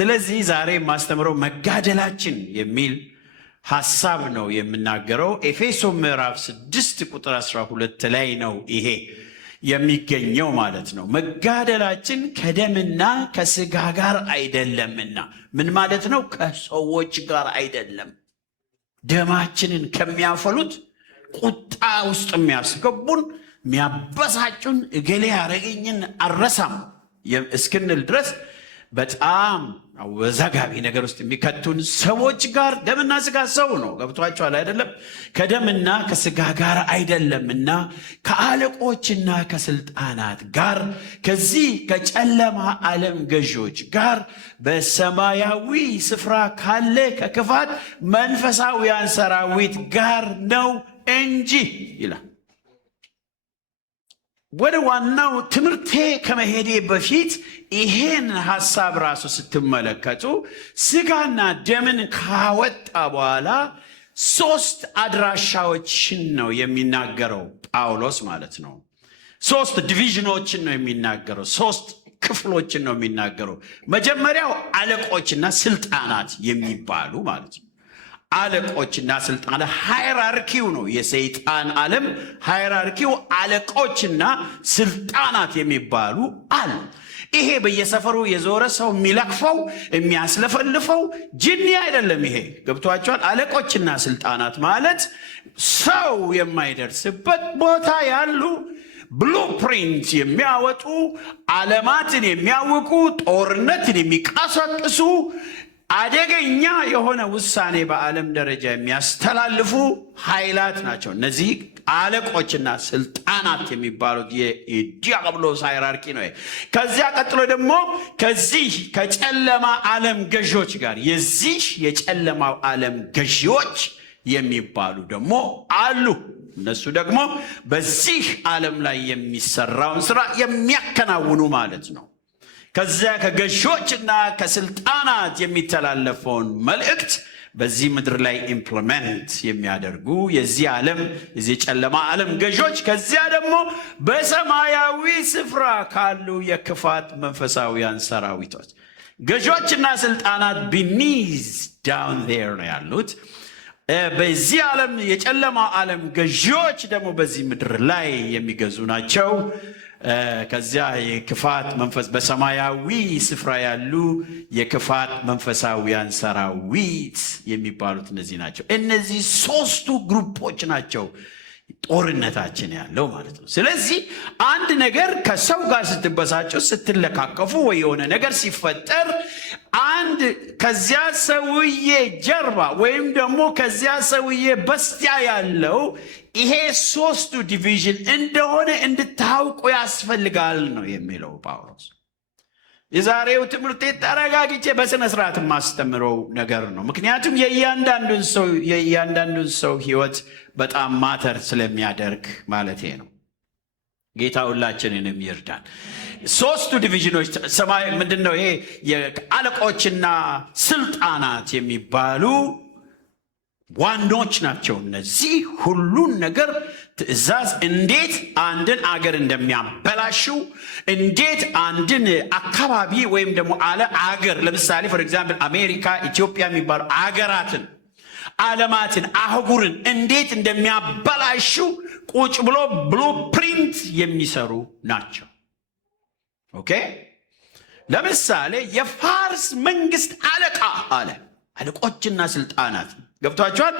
ስለዚህ ዛሬ ማስተምረው መጋደላችን የሚል ሐሳብ ነው የምናገረው። ኤፌሶን ምዕራፍ 6 ቁጥር 12 ላይ ነው ይሄ የሚገኘው ማለት ነው። መጋደላችን ከደምና ከስጋ ጋር አይደለምና። ምን ማለት ነው? ከሰዎች ጋር አይደለም። ደማችንን ከሚያፈሉት ቁጣ ውስጥ የሚያስገቡን የሚያበሳጩን እገሌ ያረገኝን አረሳም እስክንል ድረስ በጣም አወዛጋቢ ነገር ውስጥ የሚከቱን ሰዎች ጋር ደምና ስጋ ሰው ነው። ገብቷቸዋል አይደለም? ከደምና ከስጋ ጋር አይደለምና ከአለቆችና ከስልጣናት ጋር ከዚህ ከጨለማ ዓለም ገዢዎች ጋር በሰማያዊ ስፍራ ካለ ከክፋት መንፈሳውያን ሰራዊት ጋር ነው እንጂ ይላል። ወደ ዋናው ትምህርቴ ከመሄዴ በፊት ይሄን ሐሳብ ራሱ ስትመለከቱ ስጋና ደምን ካወጣ በኋላ 3 አድራሻዎችን ነው የሚናገረው ጳውሎስ ማለት ነው። 3 ዲቪዥኖችን ነው የሚናገረው። 3 ክፍሎችን ነው የሚናገረው። መጀመሪያው አለቆችና ስልጣናት የሚባሉ ማለት ነው። አለቆችና ስልጣናት ሃይራርኪው ነው የሰይጣን ዓለም ሃይራርኪው። አለቆችና ስልጣናት የሚባሉ አሉ። ይሄ በየሰፈሩ የዞረ ሰው የሚለክፈው የሚያስለፈልፈው ጅኒ አይደለም። ይሄ ገብቷቸዋል። አለቆችና ስልጣናት ማለት ሰው የማይደርስበት ቦታ ያሉ ብሉፕሪንት የሚያወጡ ዓለማትን የሚያውቁ ጦርነትን የሚቀሰቅሱ አደገኛ የሆነ ውሳኔ በዓለም ደረጃ የሚያስተላልፉ ኃይላት ናቸው። እነዚህ አለቆችና ስልጣናት የሚባሉት የዲያብሎስ ሃይራርኪ ነው። ከዚያ ቀጥሎ ደግሞ ከዚህ ከጨለማ ዓለም ገዢዎች ጋር የዚህ የጨለማው ዓለም ገዢዎች የሚባሉ ደግሞ አሉ። እነሱ ደግሞ በዚህ ዓለም ላይ የሚሰራውን ስራ የሚያከናውኑ ማለት ነው። ከዚያ ከገዢዎችና ከስልጣናት የሚተላለፈውን መልእክት በዚህ ምድር ላይ ኢምፕሊመንት የሚያደርጉ የዚህ ዓለም የዚህ ጨለማ ዓለም ገዢዎች፣ ከዚያ ደግሞ በሰማያዊ ስፍራ ካሉ የክፋት መንፈሳውያን ሰራዊቶች ገዢዎችና ስልጣናት ቢኒዝ ዳውን ዜር ነው ያሉት። በዚህ ዓለም የጨለማ ዓለም ገዢዎች ደግሞ በዚህ ምድር ላይ የሚገዙ ናቸው። ከዚያ የክፋት መንፈስ በሰማያዊ ስፍራ ያሉ የክፋት መንፈሳውያን ሰራዊት የሚባሉት እነዚህ ናቸው። እነዚህ 3ቱ ግሩፖች ናቸው ጦርነታችን ያለው ማለት ነው። ስለዚህ አንድ ነገር ከሰው ጋር ስትበሳጩ፣ ስትለካከፉ ወይ የሆነ ነገር ሲፈጠር አንድ ከዚያ ሰውዬ ጀርባ ወይም ደግሞ ከዚያ ሰውዬ በስቲያ ያለው ይሄ 3ቱ ዲቪዥን እንደሆነ እንድታውቁ ያስፈልጋል ነው የሚለው ጳውሎስ። የዛሬው ትምህርት ተረጋግጬ በስነ ስርዓት የማስተምረው ነገር ነው። ምክንያቱም የእያንዳንዱን ሰው ህይወት በጣም ማተር ስለሚያደርግ ማለቴ ነው። ጌታ ሁላችንንም ይርዳን። 3ቱ ዲቪዥኖች ሰማይ ምንድነው? ይሄ የአለቆችና ስልጣናት የሚባሉ ዋናዎች ናቸው። እነዚህ ሁሉን ነገር ትእዛዝ እንዴት አንድን አገር እንደሚያበላሹ፣ እንዴት አንድን አካባቢ ወይም ደግሞ አገር ለምሳሌ ፎር ኤግዛምፕል አሜሪካ፣ ኢትዮጵያ የሚባሉ አገራትን፣ ዓለማትን፣ አህጉርን እንዴት እንደሚያበላሹ ቁጭ ብሎ ብሉፕሪንት የሚሰሩ ናቸው። ኦኬ። ለምሳሌ የፋርስ መንግስት አለቃ አለ። አለቆችና ስልጣናት ገብቷቸዋል።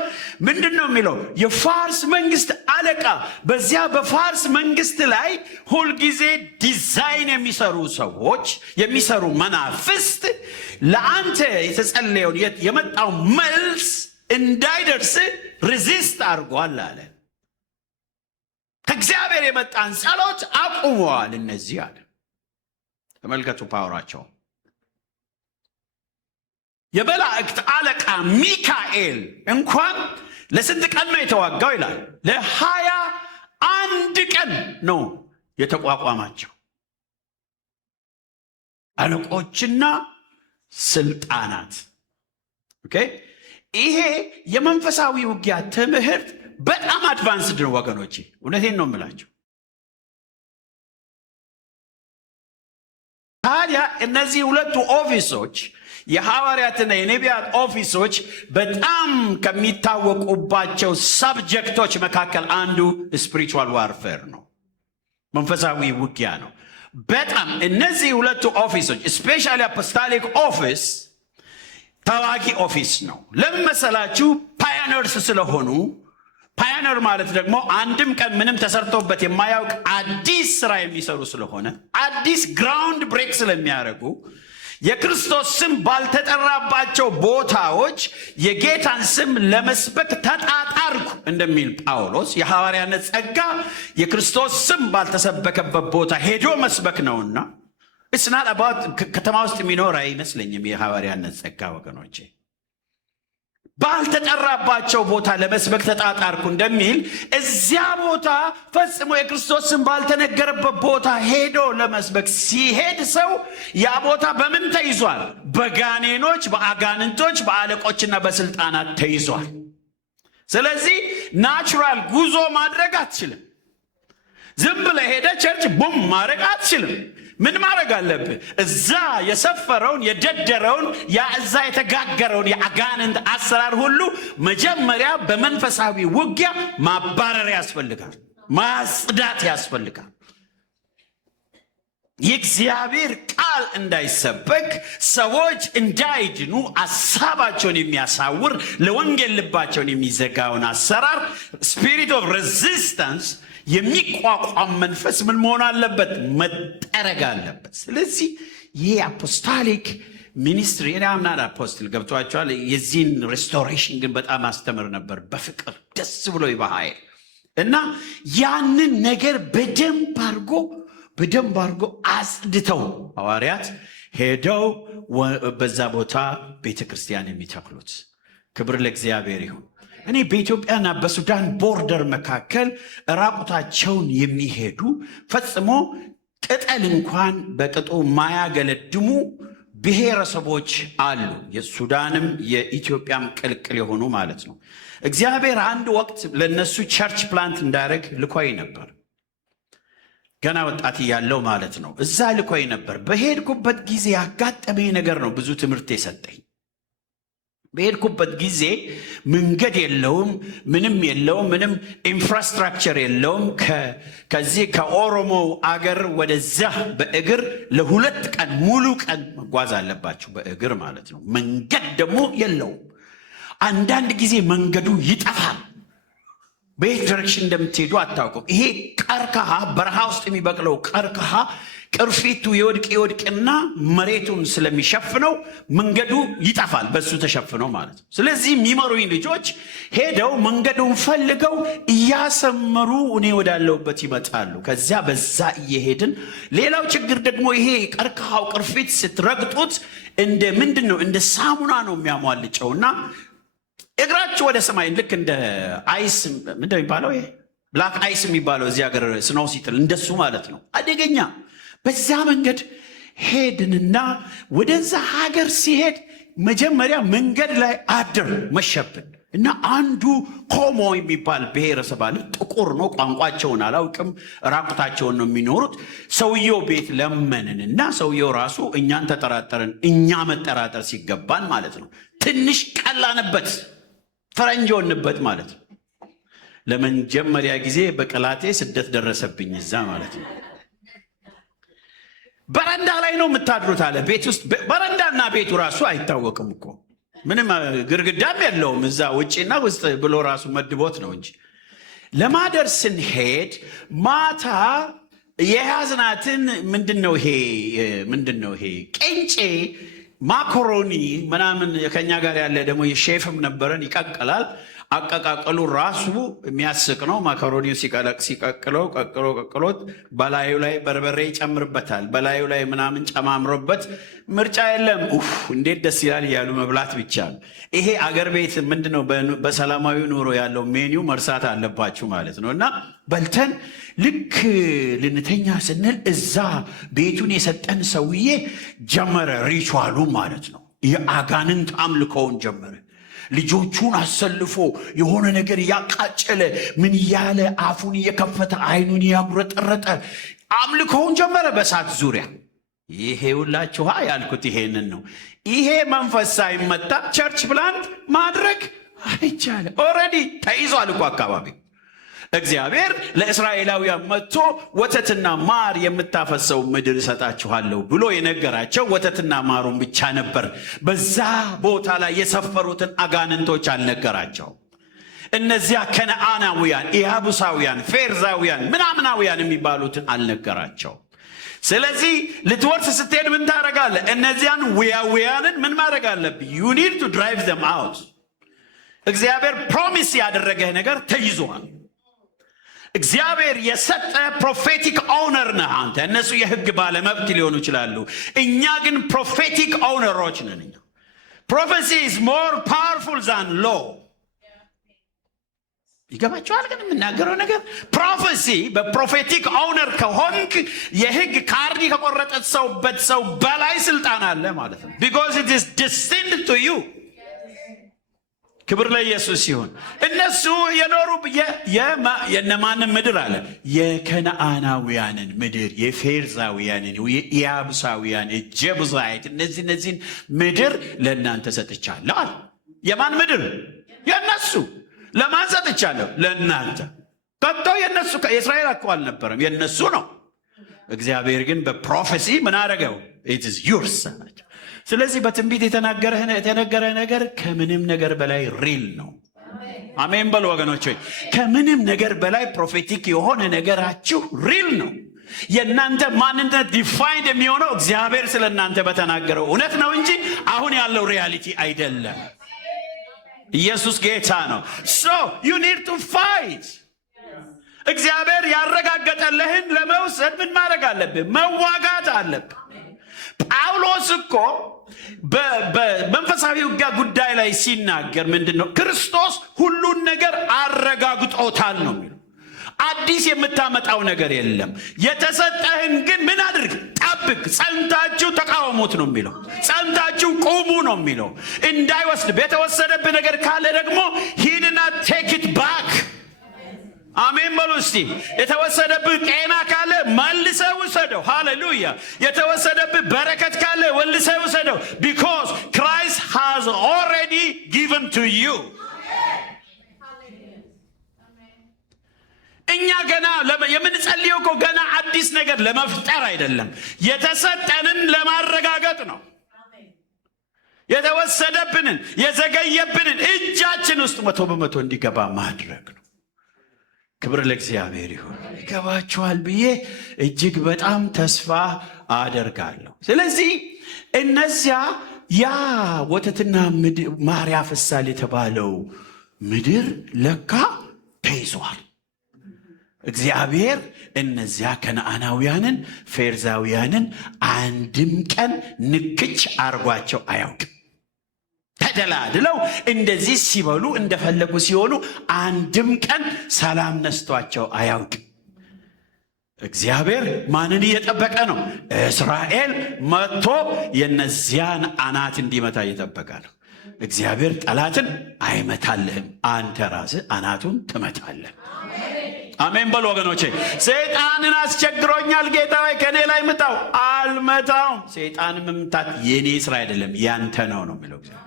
ምንድን ነው የሚለው? የፋርስ መንግስት አለቃ። በዚያ በፋርስ መንግስት ላይ ሁልጊዜ ዲዛይን የሚሰሩ ሰዎች የሚሰሩ መናፍስት ለአንተ የተጸለየውን የመጣው መልስ እንዳይደርስ ሬዚስት አድርጓል አለ። ከእግዚአብሔር የመጣን ጸሎት አቁመዋል እነዚህ አለ። ተመልከቱ ፓወራቸው። የመላእክት አለቃ ሚካኤል እንኳን ለስንት ቀን ነው የተዋጋው ይላል? ለ21 ቀን ነው የተቋቋማቸው። አለቆችና ስልጣናት። ኦኬ። ይሄ የመንፈሳዊ ውጊያ ትምህርት በጣም አድቫንስድ ነው ወገኖቼ። እውነቴን ነው የምላቸው። ታዲያ እነዚህ ሁለቱ ኦፊሶች የሐዋርያትና የነቢያት ኦፊሶች በጣም ከሚታወቁባቸው ሰብጀክቶች መካከል አንዱ ስፒሪቹዋል ዋርፌር ነው፣ መንፈሳዊ ውጊያ ነው። በጣም እነዚህ ሁለቱ ኦፊሶች ስፔሻሊ አፖስቶሊክ ኦፊስ ታዋቂ ኦፊስ ነው። ለምን መሰላችሁ? ፓዮኒርስ ስለሆኑ። ፓዮኒር ማለት ደግሞ አንድም ቀን ምንም ተሰርቶበት የማያውቅ አዲስ ስራ የሚሰሩ ስለሆነ፣ አዲስ ግራውንድ ብሬክ ስለሚያደርጉ፣ የክርስቶስ ስም ባልተጠራባቸው ቦታዎች የጌታን ስም ለመስበክ ተጣጣርኩ እንደሚል ጳውሎስ፣ የሐዋርያነት ጸጋ የክርስቶስ ስም ባልተሰበከበት ቦታ ሄዶ መስበክ ነውና እስናት አባት ከተማ ውስጥ የሚኖር አይመስለኝም። የሐዋርያነት ጸጋ ወገኖቼ ባልተጠራባቸው ቦታ ለመስበክ ተጣጣርኩ እንደሚል እዚያ ቦታ ፈጽሞ የክርስቶስ ስም ባልተነገረበት ቦታ ሄዶ ለመስበክ ሲሄድ ሰው ያ ቦታ በምን ተይዟል? በጋኔኖች፣ በአጋንንቶች፣ በአለቆችና በስልጣናት ተይዟል። ስለዚህ ናቹራል ጉዞ ማድረግ አትችልም። ዝም ብለህ ሄደ ቸርች ቡም ማድረግ አትችልም። ምን ማድረግ አለብህ? እዛ የሰፈረውን የደደረውን እዛ የተጋገረውን የአጋንንት አሰራር ሁሉ መጀመሪያ በመንፈሳዊ ውጊያ ማባረር ያስፈልጋል፣ ማጽዳት ያስፈልጋል። የእግዚአብሔር ቃል እንዳይሰበክ፣ ሰዎች እንዳይድኑ ሐሳባቸውን የሚያሳውር ለወንጌል ልባቸውን የሚዘጋውን አሰራር ስፒሪት ኦፍ ሬዚስታንስ የሚቋቋም መንፈስ ምን መሆን አለበት? መጠረግ አለበት። ስለዚህ ይህ አፖስቶሊክ ሚኒስትሪ ናምናን አፖስትል ገብቷቸዋል። የዚህን ሬስቶሬሽን ግን በጣም አስተምር ነበር በፍቅር ደስ ብሎ በኃይል እና ያንን ነገር በደንብ አድርጎ አጽድተው ሐዋርያት ሄደው በዛ ቦታ ቤተ ክርስቲያን የሚተክሉት። ክብር ለእግዚአብሔር ይሁን። እኔ በኢትዮጵያና በሱዳን ቦርደር መካከል ራቁታቸውን የሚሄዱ ፈጽሞ ቅጠል እንኳን በቅጡ ማያገለድሙ ብሔረሰቦች አሉ። የሱዳንም የኢትዮጵያም ቅልቅል የሆኑ ማለት ነው። እግዚአብሔር አንድ ወቅት ለነሱ ቸርች ፕላንት እንዳደረግ ልኮይ ነበር። ገና ወጣት ያለው ማለት ነው። እዛ ልኮይ ነበር። በሄድኩበት ጊዜ ያጋጠመኝ ነገር ነው ብዙ ትምህርት የሰጠኝ። በሄድኩበት ጊዜ መንገድ የለውም፣ ምንም የለውም፣ ምንም ኢንፍራስትራክቸር የለውም። ከዚህ ከኦሮሞ አገር ወደዛ በእግር ለ2 ቀን ሙሉ ቀን መጓዝ አለባችሁ፣ በእግር ማለት ነው። መንገድ ደግሞ የለውም። አንዳንድ ጊዜ መንገዱ ይጠፋል። በየት ዲሬክሽን እንደምትሄዱ አታውቁም። ይሄ ቀርከሃ በረሃ ውስጥ የሚበቅለው ቀርከሃ ቅርፊቱ ይወድቅና መሬቱን ስለሚሸፍነው መንገዱ ይጠፋል፣ በሱ ተሸፍነው ማለት ነው። ስለዚህ የሚመሩኝ ልጆች ሄደው መንገዱን ፈልገው እያሰመሩ እኔ ወዳለሁበት ይመጣሉ። ከዚያ በዛ እየሄድን ሌላው ችግር ደግሞ ይሄ ቀርከሃው ቅርፊት ስትረግጡት እንደ ምንድን ነው እንደ ሳሙና ነው የሚያሟልጨውና እግራችሁ ወደ ሰማይ ልክ እንደ አይስ ምንድን ነው የሚባለው? ይሄ ብላክ አይስ የሚባለው እዚህ ሀገር ስኖው ሲጥል እንደሱ ማለት ነው። አደገኛ። በዛ መንገድ ሄድንና ወደዛ ሀገር ሲሄድ መጀመሪያ መንገድ ላይ አድር መሸብን እና አንዱ ኮሞ የሚባል ብሔረሰብ አለ። ጥቁር ነው፣ ቋንቋቸውን አላውቅም፣ ራቁታቸውን ነው የሚኖሩት። ሰውየው ቤት ለመንንና ሰውየው ራሱ እኛን ተጠራጠርን። እኛ መጠራጠር ሲገባን ማለት ነው። ትንሽ ቀላንበት፣ ፈረንጆንበት ማለት ነው። ለመጀመሪያ ጊዜ በቀላቴ ስደት ደረሰብኝ እዛ ማለት ነው። በረንዳ ላይ ነው የምታድሩት አለ። ቤት ውስጥ በረንዳና ቤቱ ራሱ አይታወቅም እኮ ምንም ግርግዳም የለውም። እዛ ውጪና ውስጥ ብሎ ራሱ መድቦት ነው እንጂ ለማደር ስንሄድ ማታ የያዝናትን ምንድነው ይሄ ቅንጬ ማካሮኒ ምናምን ከኛ ጋር ያለ ደግሞ የሼፍም ነበረን ይቀቅላል። አቀቃቀሉ ራሱ የሚያስቅ ነው። ማካሮኒው ሲቀቅለው ቀቅሎት በላዩ ላይ በርበሬ ይጨምርበታል። በላዩ ላይ ምናምን ጨማምሮበት ምርጫ የለም። እንዴት ደስ ይላል እያሉ መብላት ብቻ ነው። ይሄ አገር ቤት ምንድነው በሰላማዊ ኑሮ ያለው ሜኒው መርሳት አለባችሁ ማለት ነው። እና በልተን ልክ ልንተኛ ስንል እዛ ቤቱን የሰጠን ሰውዬ ጀመረ ሪቹዋሉ ማለት ነው። የአጋንንት አምልኮውን ጀመረ። ልጆቹን አሰልፎ የሆነ ነገር እያቃጨለ ምን እያለ አፉን እየከፈተ አይኑን እያጉረጠረጠ አምልኮውን ጀመረ በሳት ዙሪያ። ይሄ ሁላችሁ ያልኩት ይሄንን ነው። ይሄ መንፈስ ሳይመታ ቸርች ፕላንት ማድረግ አይቻልም። ኦልሬዲ ተይዟል እኮ አካባቢ። እግዚአብሔር ለእስራኤላውያን መጥቶ ወተትና ማር የምታፈሰው ምድር እሰጣችኋለሁ ብሎ የነገራቸው ወተትና ማሩን ብቻ ነበር። በዛ ቦታ ላይ የሰፈሩትን አጋንንቶች አልነገራቸው። እነዚያ ከነዓናውያን፣ ኢያቡሳውያን፣ ፌርዛውያን፣ ምናምናውያን የሚባሉትን አልነገራቸው። ስለዚህ ልትወርስ ስትሄድ ምን ታደርጋለህ? እነዚያን ውያውያንን ምን ማድረግ አለብህ? you need to drive them out። እግዚአብሔር ፕሮሚስ ያደረገህ ነገር ተይዟል። እግዚአብሔር የሰጠ ፕሮፌቲክ ኦውነር ነህ አንተ። እነሱ የህግ ባለመብት ሊሆኑ ይችላሉ። እኛ ግን ፕሮፌቲክ ኦውነሮች ነን። ፕሮፌሲ is more powerful than law። ይገባችኋል? ግን የምናገረው ነገር ፕሮፌሲ በፕሮፌቲክ ኦውነር ከሆንክ የህግ ካርዲ ከቆረጠት ሰው በላይ ስልጣን አለ ማለት ነው። because it is destined to you። ክብር ለኢየሱስ ሲሆን እነሱ የኖሩ የነማንን ምድር አለ? የከነዓናውያንን ምድር፣ የፌርዛውያንን፣ የኢያቡሳውያን፣ የጀቡሳይት፣ እነዚህን ምድር ለእናንተ ሰጥቻለሁ አለ። የማን ምድር? የነሱ። ለማን ሰጥቻለሁ? ለእናንተ። ከቶ የነሱ የእስራኤል እኮ አልነበረም፣ የነሱ ነው። እግዚአብሔር ግን በፕሮፌሲ ምን አደረገው? it is yours። ስለዚህ በትንቢት የተነገረ ነገር ከምንም ነገር በላይ ሪል ነው። አሜን በሉ ወገኖች። ከምንም ነገር በላይ ፕሮፌቲክ የሆነ ነገራችሁ ሪል ነው። የእናንተ ማንነት ዲፋይንድ የሚሆነው እግዚአብሔር ስለ እናንተ በተናገረው እውነት ነው እንጂ አሁን ያለው ሪያሊቲ አይደለም። ኢየሱስ ጌታ ነው። so you need to fight። እግዚአብሔር ያረጋገጠልህን ለመውሰድ ምን ማድረግ አለብህ? መዋጋት አለብህ። ጳውሎስ እኮ በመንፈሳዊ ውጊያ ጉዳይ ላይ ሲናገር ምንድን ነው? ክርስቶስ ሁሉን ነገር አረጋግጦታል ነው የሚለው። አዲስ የምታመጣው ነገር የለም። የተሰጠህን ግን ምን አድርግ? ጠብቅ። ጸንታችሁ ተቃወሙት ነው የሚለው። ጸንታችሁ ቁሙ ነው የሚለው። እንዳይወስድ የተወሰደብህ ነገር ካለ ደግሞ ሂድና ቴክ ኢት ባክ። አሜን በሉ እስቲ። የተወሰደብህ ጤና ካለ መልሰህ ውሰደው። ሃሌሉያ። የተወሰደብህ በረከት ካለ መልሰህ ውሰደው። because Christ has already given to you። እኛ ገና የምንጸልየው እኮ ገና አዲስ ነገር ለመፍጠር አይደለም፣ የተሰጠንን ለማረጋገጥ ነው። የተወሰደብንን የዘገየብንን እጃችን ውስጥ 100% እንዲገባ ማድረግ ነው። ክብር ለእግዚአብሔር ይሁን። ይገባችኋል ብዬ እጅግ በጣም ተስፋ አደርጋለሁ። ስለዚህ እነዚያ ያ ወተትና ማር ያፈሳል የተባለው ምድር ለካ ተይዟል። እግዚአብሔር እነዚያ ከነዓናውያንን፣ ፌርዛውያንን አንድም ቀን ንክች አርጓቸው አያውቅም። ተደላድለው እንደዚህ ሲበሉ እንደፈለጉ ሲሆኑ አንድም ቀን ሰላም ነስቷቸው አያውቅም። እግዚአብሔር ማንን እየጠበቀ ነው? እስራኤል መጥቶ የነዚያን አናት እንዲመታ እየጠበቀ ነው። እግዚአብሔር ጠላትን አይመታልህም፣ አንተ ራስህ አናቱን ትመታለህ። አሜን በሉ ወገኖቼ። ሰይጣንን አስቸግሮኛል ጌታ ሆይ ከኔ ላይ ምታው። አልመታውም። ሰይጣንን መምታት የኔ ስራ አይደለም ያንተ ነው የሚለው እግዚአብሔር።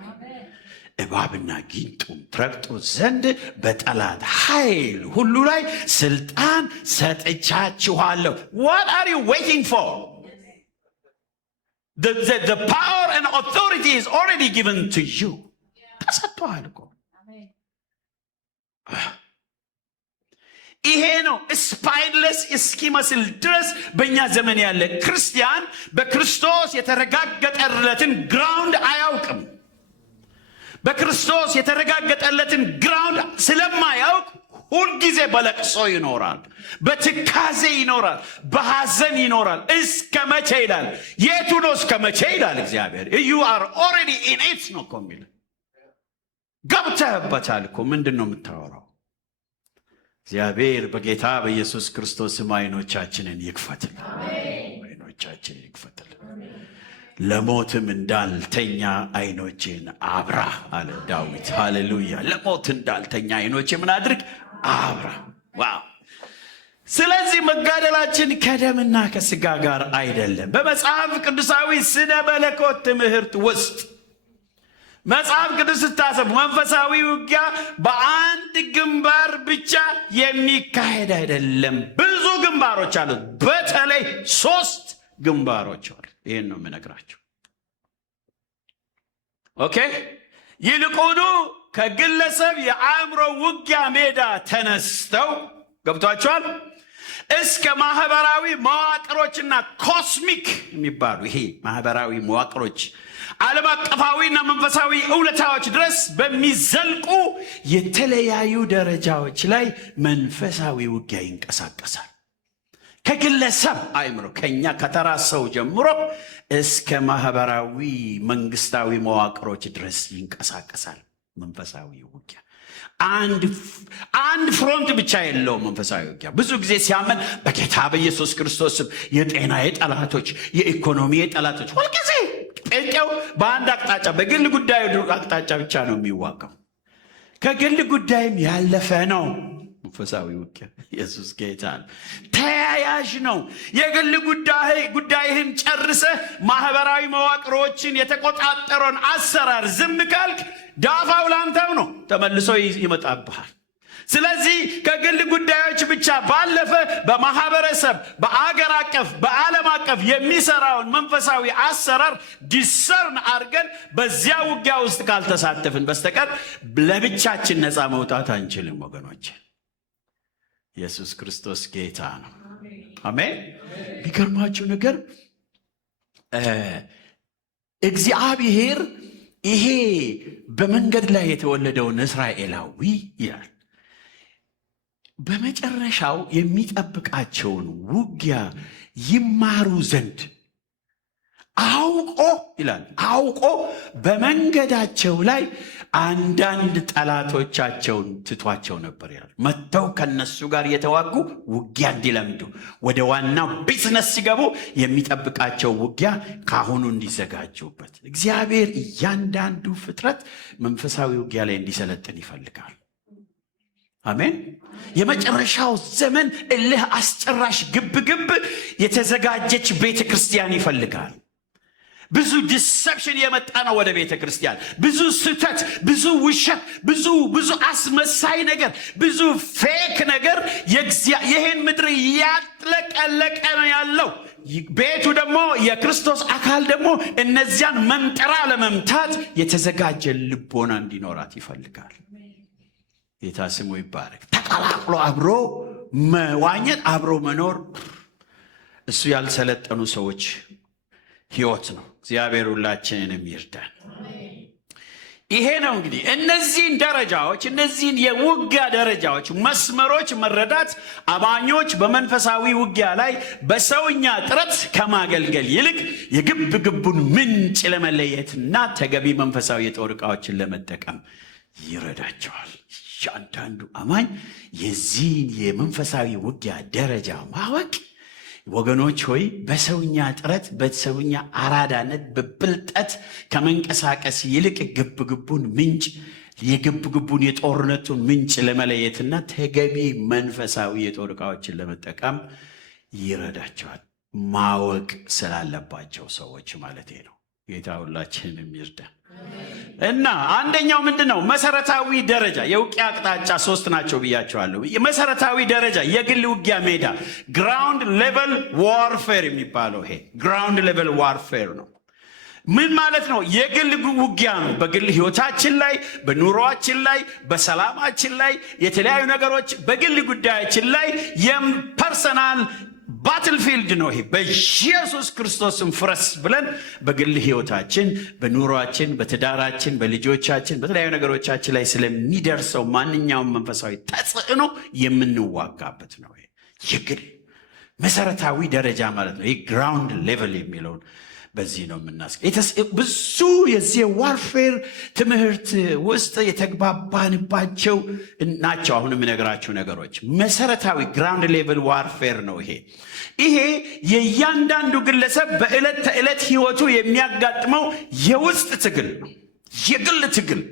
እባብና ጊንጡን ትረግጡ ዘንድ በጠላት ኃይል ሁሉ ላይ ስልጣን ሰጥቻችኋለሁ። what are you waiting for? the power and authority is already given to you። ተሰጥቷል እኮ። ይሄ ነው ስፓይንለስ እስኪመስል ድረስ በእኛ ዘመን ያለ ክርስቲያን በክርስቶስ የተረጋገጠለትን ግራውንድ አያውቅም። በክርስቶስ የተረጋገጠለትን ግራውንድ ስለማያውቅ ሁልጊዜ በለቅሶ ይኖራል፣ በትካዜ ይኖራል፣ በሐዘን ይኖራል። እስከ መቼ ይላል? የቱ ነው እስከ መቼ ይላል እግዚአብሔር። you are already in it ነው እኮ የሚል። ገብተህበታል እኮ። ምንድን ነው የምታወራው? እግዚአብሔር በጌታ በኢየሱስ ክርስቶስ ስም ዓይኖቻችንን ይክፈትል። ዓይኖቻችንን ይክፈትል። ለሞትም እንዳልተኛ ዓይኖቼን አብራ አለ ዳዊት። ሃሌሉያ። ለሞት እንዳልተኛ ዓይኖቼ ምን አድርግ? አብራ። ዋው! ስለዚህ መጋደላችን ከደምና ከስጋ ጋር አይደለም። በመጽሐፍ ቅዱሳዊ ስነ መለኮት ትምህርት ውስጥ መጽሐፍ ቅዱስ ስታሰብ መንፈሳዊ ውጊያ በአንድ ግንባር ብቻ የሚካሄድ አይደለም። ብዙ ግንባሮች አሉት። በተለይ 3 ግንባሮች አሉ። ይህን ነው የምነግራቸው። ኦኬ። ይልቁኑ ከግለሰብ የአእምሮ ውጊያ ሜዳ ተነስተው ገብቷቸዋል እስከ ማህበራዊ መዋቅሮችና ኮስሚክ የሚባሉ ይሄ ማህበራዊ መዋቅሮች ዓለም አቀፋዊና መንፈሳዊ እውነታዎች ድረስ በሚዘልቁ የተለያዩ ደረጃዎች ላይ መንፈሳዊ ውጊያ ይንቀሳቀሳል። ከግለሰብ አእምሮ ከኛ ከተራ ሰው ጀምሮ እስከ ማህበራዊ መንግስታዊ መዋቅሮች ድረስ ይንቀሳቀሳል መንፈሳዊ ውጊያ። አንድ ፍሮንት ብቻ የለውም መንፈሳዊ ውጊያ። ብዙ ጊዜ ሲያመን በጌታ በኢየሱስ ክርስቶስ የጤናዬ ጠላቶች፣ የኢኮኖሚ ጠላቶች፣ ሁልጊዜ ጴንጤው በአንድ አቅጣጫ በግል ጉዳዩ አቅጣጫ ብቻ ነው የሚዋጋው። ከግል ጉዳይም ያለፈ ነው መንፈሳዊ ውጊያ። ኢየሱስ ጌታ ነው። ተያያዥ ነው። የግል ጉዳይህን ጨርሰህ ማህበራዊ መዋቅሮችን የተቆጣጠረውን አሰራር ዝም ካልክ ዳፋው ላንተም ነው፣ ተመልሶ ይመጣብሃል። ስለዚህ ከግል ጉዳዮች ብቻ ባለፈ በማህበረሰብ፣ በአገር አቀፍ፣ በዓለም አቀፍ የሚሰራውን መንፈሳዊ አሰራር ዲሰርን አድርገን በዚያ ውጊያ ውስጥ ካልተሳተፍን በስተቀር ለብቻችን ነፃ መውጣት አንችልም ወገኖች። ኢየሱስ ክርስቶስ ጌታ ነው። አሜን። የሚገርማችሁ ነገር እግዚአብሔር ይሄ በመንገድ ላይ የተወለደውን እስራኤላዊ ይላል በመጨረሻው የሚጠብቃቸውን ውጊያ ይማሩ ዘንድ አውቆ ይላል አውቆ በመንገዳቸው ላይ አንዳንድ ጠላቶቻቸውን ትቷቸው ነበር ይላል። መጥተው ከነሱ ጋር የተዋጉ ውጊያ እንዲለምዱ ወደ ዋናው ቢዝነስ ሲገቡ የሚጠብቃቸው ውጊያ ካሁኑ እንዲዘጋጁበት እግዚአብሔር እያንዳንዱ ፍጥረት መንፈሳዊ ውጊያ ላይ እንዲሰለጥን ይፈልጋል። አሜን። የመጨረሻው ዘመን እልህ አስጨራሽ ግብግብ የተዘጋጀች ቤተ ክርስቲያን ይፈልጋል። ብዙ ዲሰፕሽን የመጣ ነው ወደ ቤተ ክርስቲያን። ብዙ ስህተት፣ ብዙ ውሸት፣ ብዙ አስመሳይ ነገር፣ ብዙ ፌክ ነገር ይህን ምድር ያጥለቀለቀ ነው ያለው። ቤቱ ደግሞ የክርስቶስ አካል ደግሞ እነዚያን መንጠራ ለመምታት የተዘጋጀ ልቦና እንዲኖራት ይፈልጋል። ጌታ ስሙ ይባረክ። ተቀላቅሎ አብሮ መዋኘት፣ አብሮ መኖር እሱ ያልሰለጠኑ ሰዎች ሕይወት ነው። እግዚአብሔር ሁላችንንም ይርዳን። ይሄ ነው እንግዲህ እነዚህን ደረጃዎች፣ እነዚህን የውጊያ ደረጃዎች መስመሮች መረዳት አማኞች በመንፈሳዊ ውጊያ ላይ በሰውኛ ጥረት ከማገልገል ይልቅ የግብግቡን ምንጭ ለመለየትና ተገቢ መንፈሳዊ የጦር ዕቃዎችን ለመጠቀም ይረዳቸዋል። እያንዳንዱ አማኝ የዚህን የመንፈሳዊ ውጊያ ደረጃ ማወቅ ወገኖች ሆይ በሰውኛ ጥረት፣ በሰውኛ አራዳነት፣ በብልጠት ከመንቀሳቀስ ይልቅ ግብግቡን ምንጭ የግብግቡን የጦርነቱን ምንጭ ለመለየትና ተገቢ መንፈሳዊ የጦር ዕቃዎችን ለመጠቀም ይረዳቸዋል። ማወቅ ስላለባቸው ሰዎች ማለት ነው። ጌታ ሁላችንም ይርዳን። እና አንደኛው ምንድነው? መሰረታዊ ደረጃ የውጊያ አቅጣጫ 3 ናቸው ብያቸዋለሁ። መሰረታዊ ደረጃ የግል ውጊያ ሜዳ ግራውንድ ሌቨል ዋርፌር የሚባለው ይሄ ግራውንድ ሌቨል ዋርፌር ነው። ምን ማለት ነው? የግል ውጊያ ነው። በግል ህይወታችን ላይ፣ በኑሮአችን ላይ፣ በሰላማችን ላይ፣ የተለያዩ ነገሮች በግል ጉዳያችን ላይ የፐርሰናል ባትልፊልድ ነው። ይሄ በኢየሱስ ክርስቶስም ፍረስ ብለን በግል ህይወታችን፣ በኑሮአችን፣ በትዳራችን፣ በልጆቻችን፣ በተለያዩ ነገሮቻችን ላይ ስለሚደርሰው ማንኛውም መንፈሳዊ ተጽዕኖ የምንዋጋበት ነው። የግል መሰረታዊ ደረጃ ማለት ነው። ይህ ግራውንድ ሌቨል የሚለውን በዚህ ነው ብዙ የዚህ ዋርፌር ትምህርት ውስጥ የተግባባንባቸው ናቸው። አሁን የምነግራችሁ ነገሮች መሰረታዊ ግራውንድ ሌቨል ዋርፌር ነው። ይሄ የእያንዳንዱ ግለሰብ በዕለት ተዕለት ህይወቱ የሚያጋጥመው የውስጥ ትግል ነው። የግል ትግል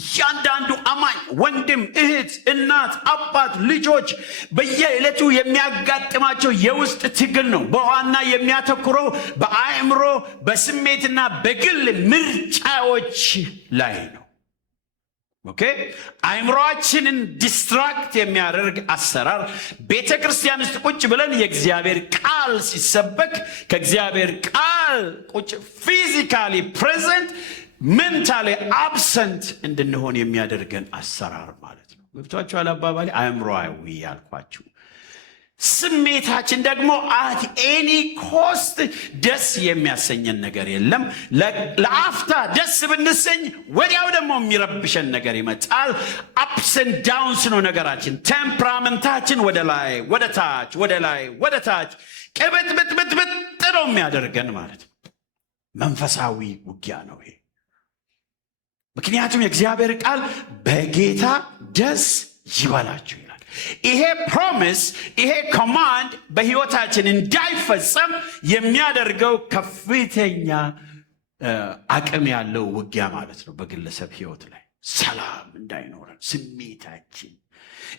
እያንዳንዱ አማኝ ወንድም፣ እህት፣ እናት፣ አባት፣ ልጆች በየዕለቱ የሚያጋጥማቸው የውስጥ ትግል ነው። በዋና የሚያተኩረው በአእምሮ በስሜትና በግል ምርጫዎች ላይ ነው። ኦኬ አእምሮአችንን ዲስትራክት የሚያደርግ አሰራር ቤተ ክርስቲያን ውስጥ ቁጭ ብለን የእግዚአብሔር ቃል ሲሰበክ ከእግዚአብሔር ቃል ቁጭ ፊዚካሊ ፕሬዘንት ሜንታሊ አብሰንት እንድንሆን የሚያደርገን አሰራር ማለት ነው። ገብቷችኋል አባባሌ? አእምሮአዊ ያልኳችሁ። ስሜታችን ደግሞ አት ኤኒ ኮስት ደስ የሚያሰኘን ነገር የለም። ለአፍታ ደስ ብንሰኝ ወዲያው ደግሞ የሚረብሸን ነገር ይመጣል። አፕስ ኤንድ ዳውንስ ነው ነገራችን። ቴምፕራመንታችን ወደ ላይ ወደ ታች፣ ወደ ላይ ወደ ታች ቅብጥብጥብጥብጥ ነው የሚያደርገን ማለት ነው። መንፈሳዊ ውጊያ ነው ይሄ። ምክንያቱም የእግዚአብሔር ቃል በጌታ ደስ ይበላችሁ ይላል። ይሄ ፕሮሚስ፣ ይሄ ኮማንድ በሕይወታችን እንዳይፈጸም የሚያደርገው ከፍተኛ አቅም ያለው ውጊያ ማለት ነው። በግለሰብ ሕይወት ላይ ሰላም እንዳይኖረን ስሜታችን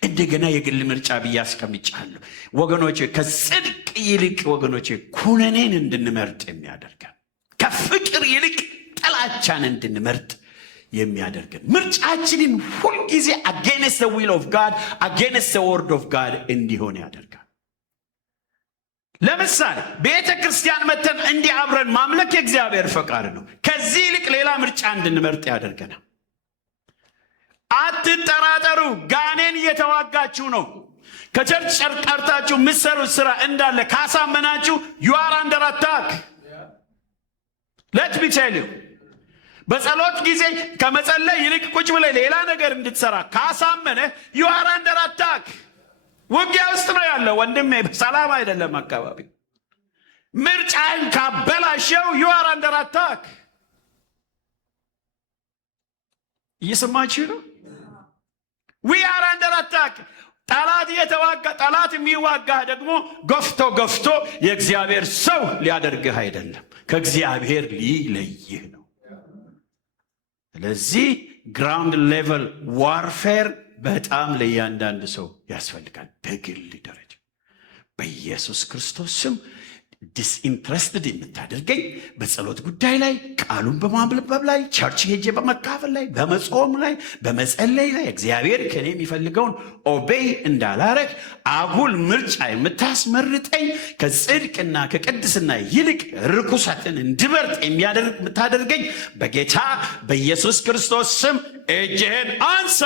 እንደገና የግል ምርጫ ብዬ አስቀምጫለሁ ወገኖቼ። ከጽድቅ ይልቅ ወገኖቼ ኩነኔን እንድንመርጥ የሚያደርገን፣ ከፍቅር ይልቅ ጥላቻን እንድንመርጥ የሚያደርገን፣ ምርጫችንን ሁልጊዜ against the will of God, against the word of God እንዲሆን ያደርጋል። ለምሳሌ ቤተ ክርስቲያን መተን እንዲህ አብረን ማምለክ የእግዚአብሔር ፈቃድ ነው። ከዚህ ይልቅ ሌላ ምርጫ እንድንመርጥ ያደርገናል። አትጠራጠሩ፣ ጋኔን እየተዋጋችሁ ነው። ከቸርች ቀርታችሁ የምትሰሩት ስራ እንዳለ ካሳመናችሁ you are under attack. Let me tell you, በጸሎት ጊዜ ከመጸለይ ይልቅ ቁጭ ብለህ ሌላ ነገር እንድትሰራ ካሳመነ you are under attack። ውጊያ ውስጥ ነው ያለው ወንድሜ፣ ሰላም አይደለም አካባቢ። ምርጫን ካበላሸው you are under attack። እየሰማችሁ ነው? we are under attack። ጠላት እየተዋጋ፣ ጠላት የሚዋጋህ ደግሞ ገፍቶ የእግዚአብሔር ሰው ሊያደርግህ አይደለም፣ ከእግዚአብሔር ሊለይህ ነው። ስለዚህ ግራውንድ ሌቨል ዋርፌር በጣም ለእያንዳንዱ ሰው ያስፈልጋል። በግል ደረጃ በኢየሱስ ክርስቶስ ስም ዲስኢንትረስትድ የምታደርገኝ በጸሎት ጉዳይ ላይ፣ ቃሉን በማንበብ ላይ፣ ቸርች ሄጄ በመካፈል ላይ፣ በመጾም ላይ፣ በመጸለይ ላይ እግዚአብሔር ከኔ የሚፈልገውን ኦቤይ እንዳላረግ አጉል ምርጫ የምታስመርጠኝ ከጽድቅና ከቅድስና ይልቅ ርኩሰትን እንድመርጥ የምታደርገኝ በጌታ በኢየሱስ ክርስቶስ ስም እጅህን አንሳ።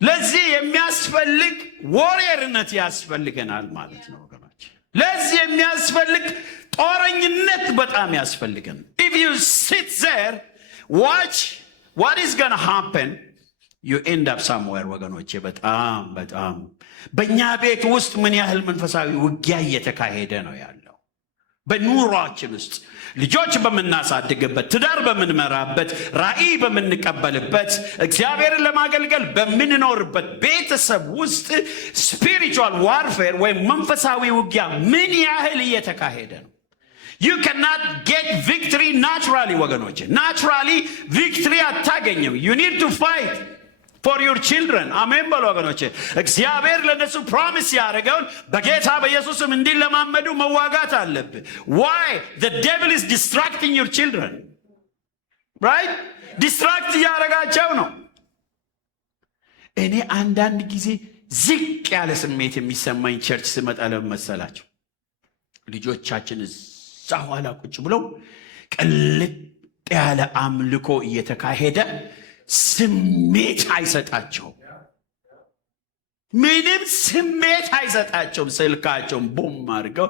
ለዚህ የሚያስፈልግ ወሬርነት ያስፈልገናል ማለት ነው ወገኖች። ለዚህ የሚያስፈልግ ጦረኝነት በጣም ያስፈልገን። if you sit there watch what is going to happen, you end up somewhere ወገኖች። በጣም በእኛ ቤት ውስጥ ምን ያህል መንፈሳዊ ውጊያ እየተካሄደ ነው ያለው። በኑሯችን ውስጥ ልጆች በምናሳድግበት፣ ትዳር በምንመራበት፣ ራእይ በምንቀበልበት፣ እግዚአብሔርን ለማገልገል በምንኖርበት ቤተሰብ ውስጥ ስፒሪቹዋል ዋርፌር ወይም መንፈሳዊ ውጊያ ምን ያህል እየተካሄደ ነው። you cannot get victory naturally ወገኖች። naturally victory አታገኝም። you need to fight for your children። አሜን በሉ ወገኖች። እግዚአብሔር ለነሱ ፕሮሚስ ያደረገውን በጌታ በኢየሱስም እንዲለማመዱ መዋጋት አለብህ። why? the devil is distracting your children, right? distract ያደረጋቸው ነው። እኔ አንዳንድ ጊዜ ዝቅ ያለ ስሜት የሚሰማኝ ቸርች ስመጣ ለመሰላቸው ልጆቻችን እዛ ኋላ ቁጭ ብለው ቅልጥ ያለ አምልኮ እየተካሄደ ስሜት አይሰጣቸውም። ምንም ስሜት አይሰጣቸውም። ስልካቸውን ቦም አድርገው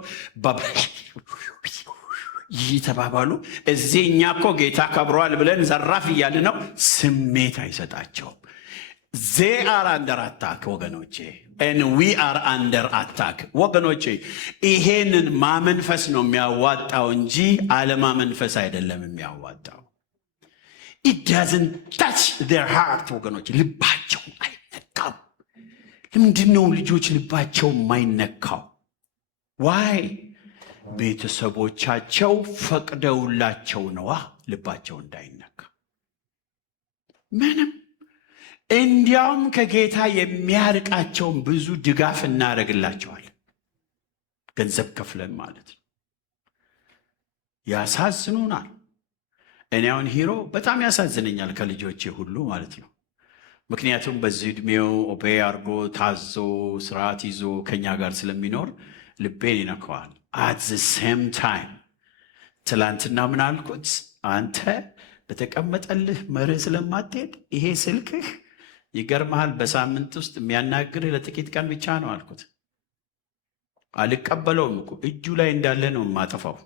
ይተባባሉ። እዚህ እኛ እኮ ጌታ ከብሯል ብለን ዘራፍ እያለ ነው። ስሜት አይሰጣቸውም። they are under attack ወገኖቼ and we are under attack ወገኖቼ። ይሄንን ማመንፈስ ነው የሚያዋጣው እንጂ አለማመንፈስ አይደለም የሚያዋጣው። it doesn't touch their heart ወገኖች። ልባቸው አይነካም። ለምንድነው ልጆች ልባቸው የማይነካው? why? ቤተሰቦቻቸው ፈቅደውላቸው ነዋ ልባቸው እንዳይነካ። ምንም እንዲያውም ከጌታ የሚያርቃቸውን ብዙ ድጋፍ እናደርግላቸዋለን፣ ገንዘብ ከፍለን ማለት ነው። ያሳዝኑናል። እኔ አሁን ሂሮ በጣም ያሳዝነኛል ከልጆቼ ሁሉ ማለት ነው። ምክንያቱም በዚህ ዕድሜው ኦፔ አድርጎ ታዞ ስርዓት ይዞ ከኛ ጋር ስለሚኖር ልቤን ይነካዋል። አት ዘ ሴም ታይም ትላንትና ምን አልኩት? አንተ በተቀመጠልህ መርህ ስለማትሄድ ይሄ ስልክህ ይገርምሃል፣ በሳምንት ውስጥ የሚያናግርህ ለጥቂት ቀን ብቻ ነው አልኩት። አልቀበለውም እኮ እጁ ላይ እንዳለ ነው የማጠፋው።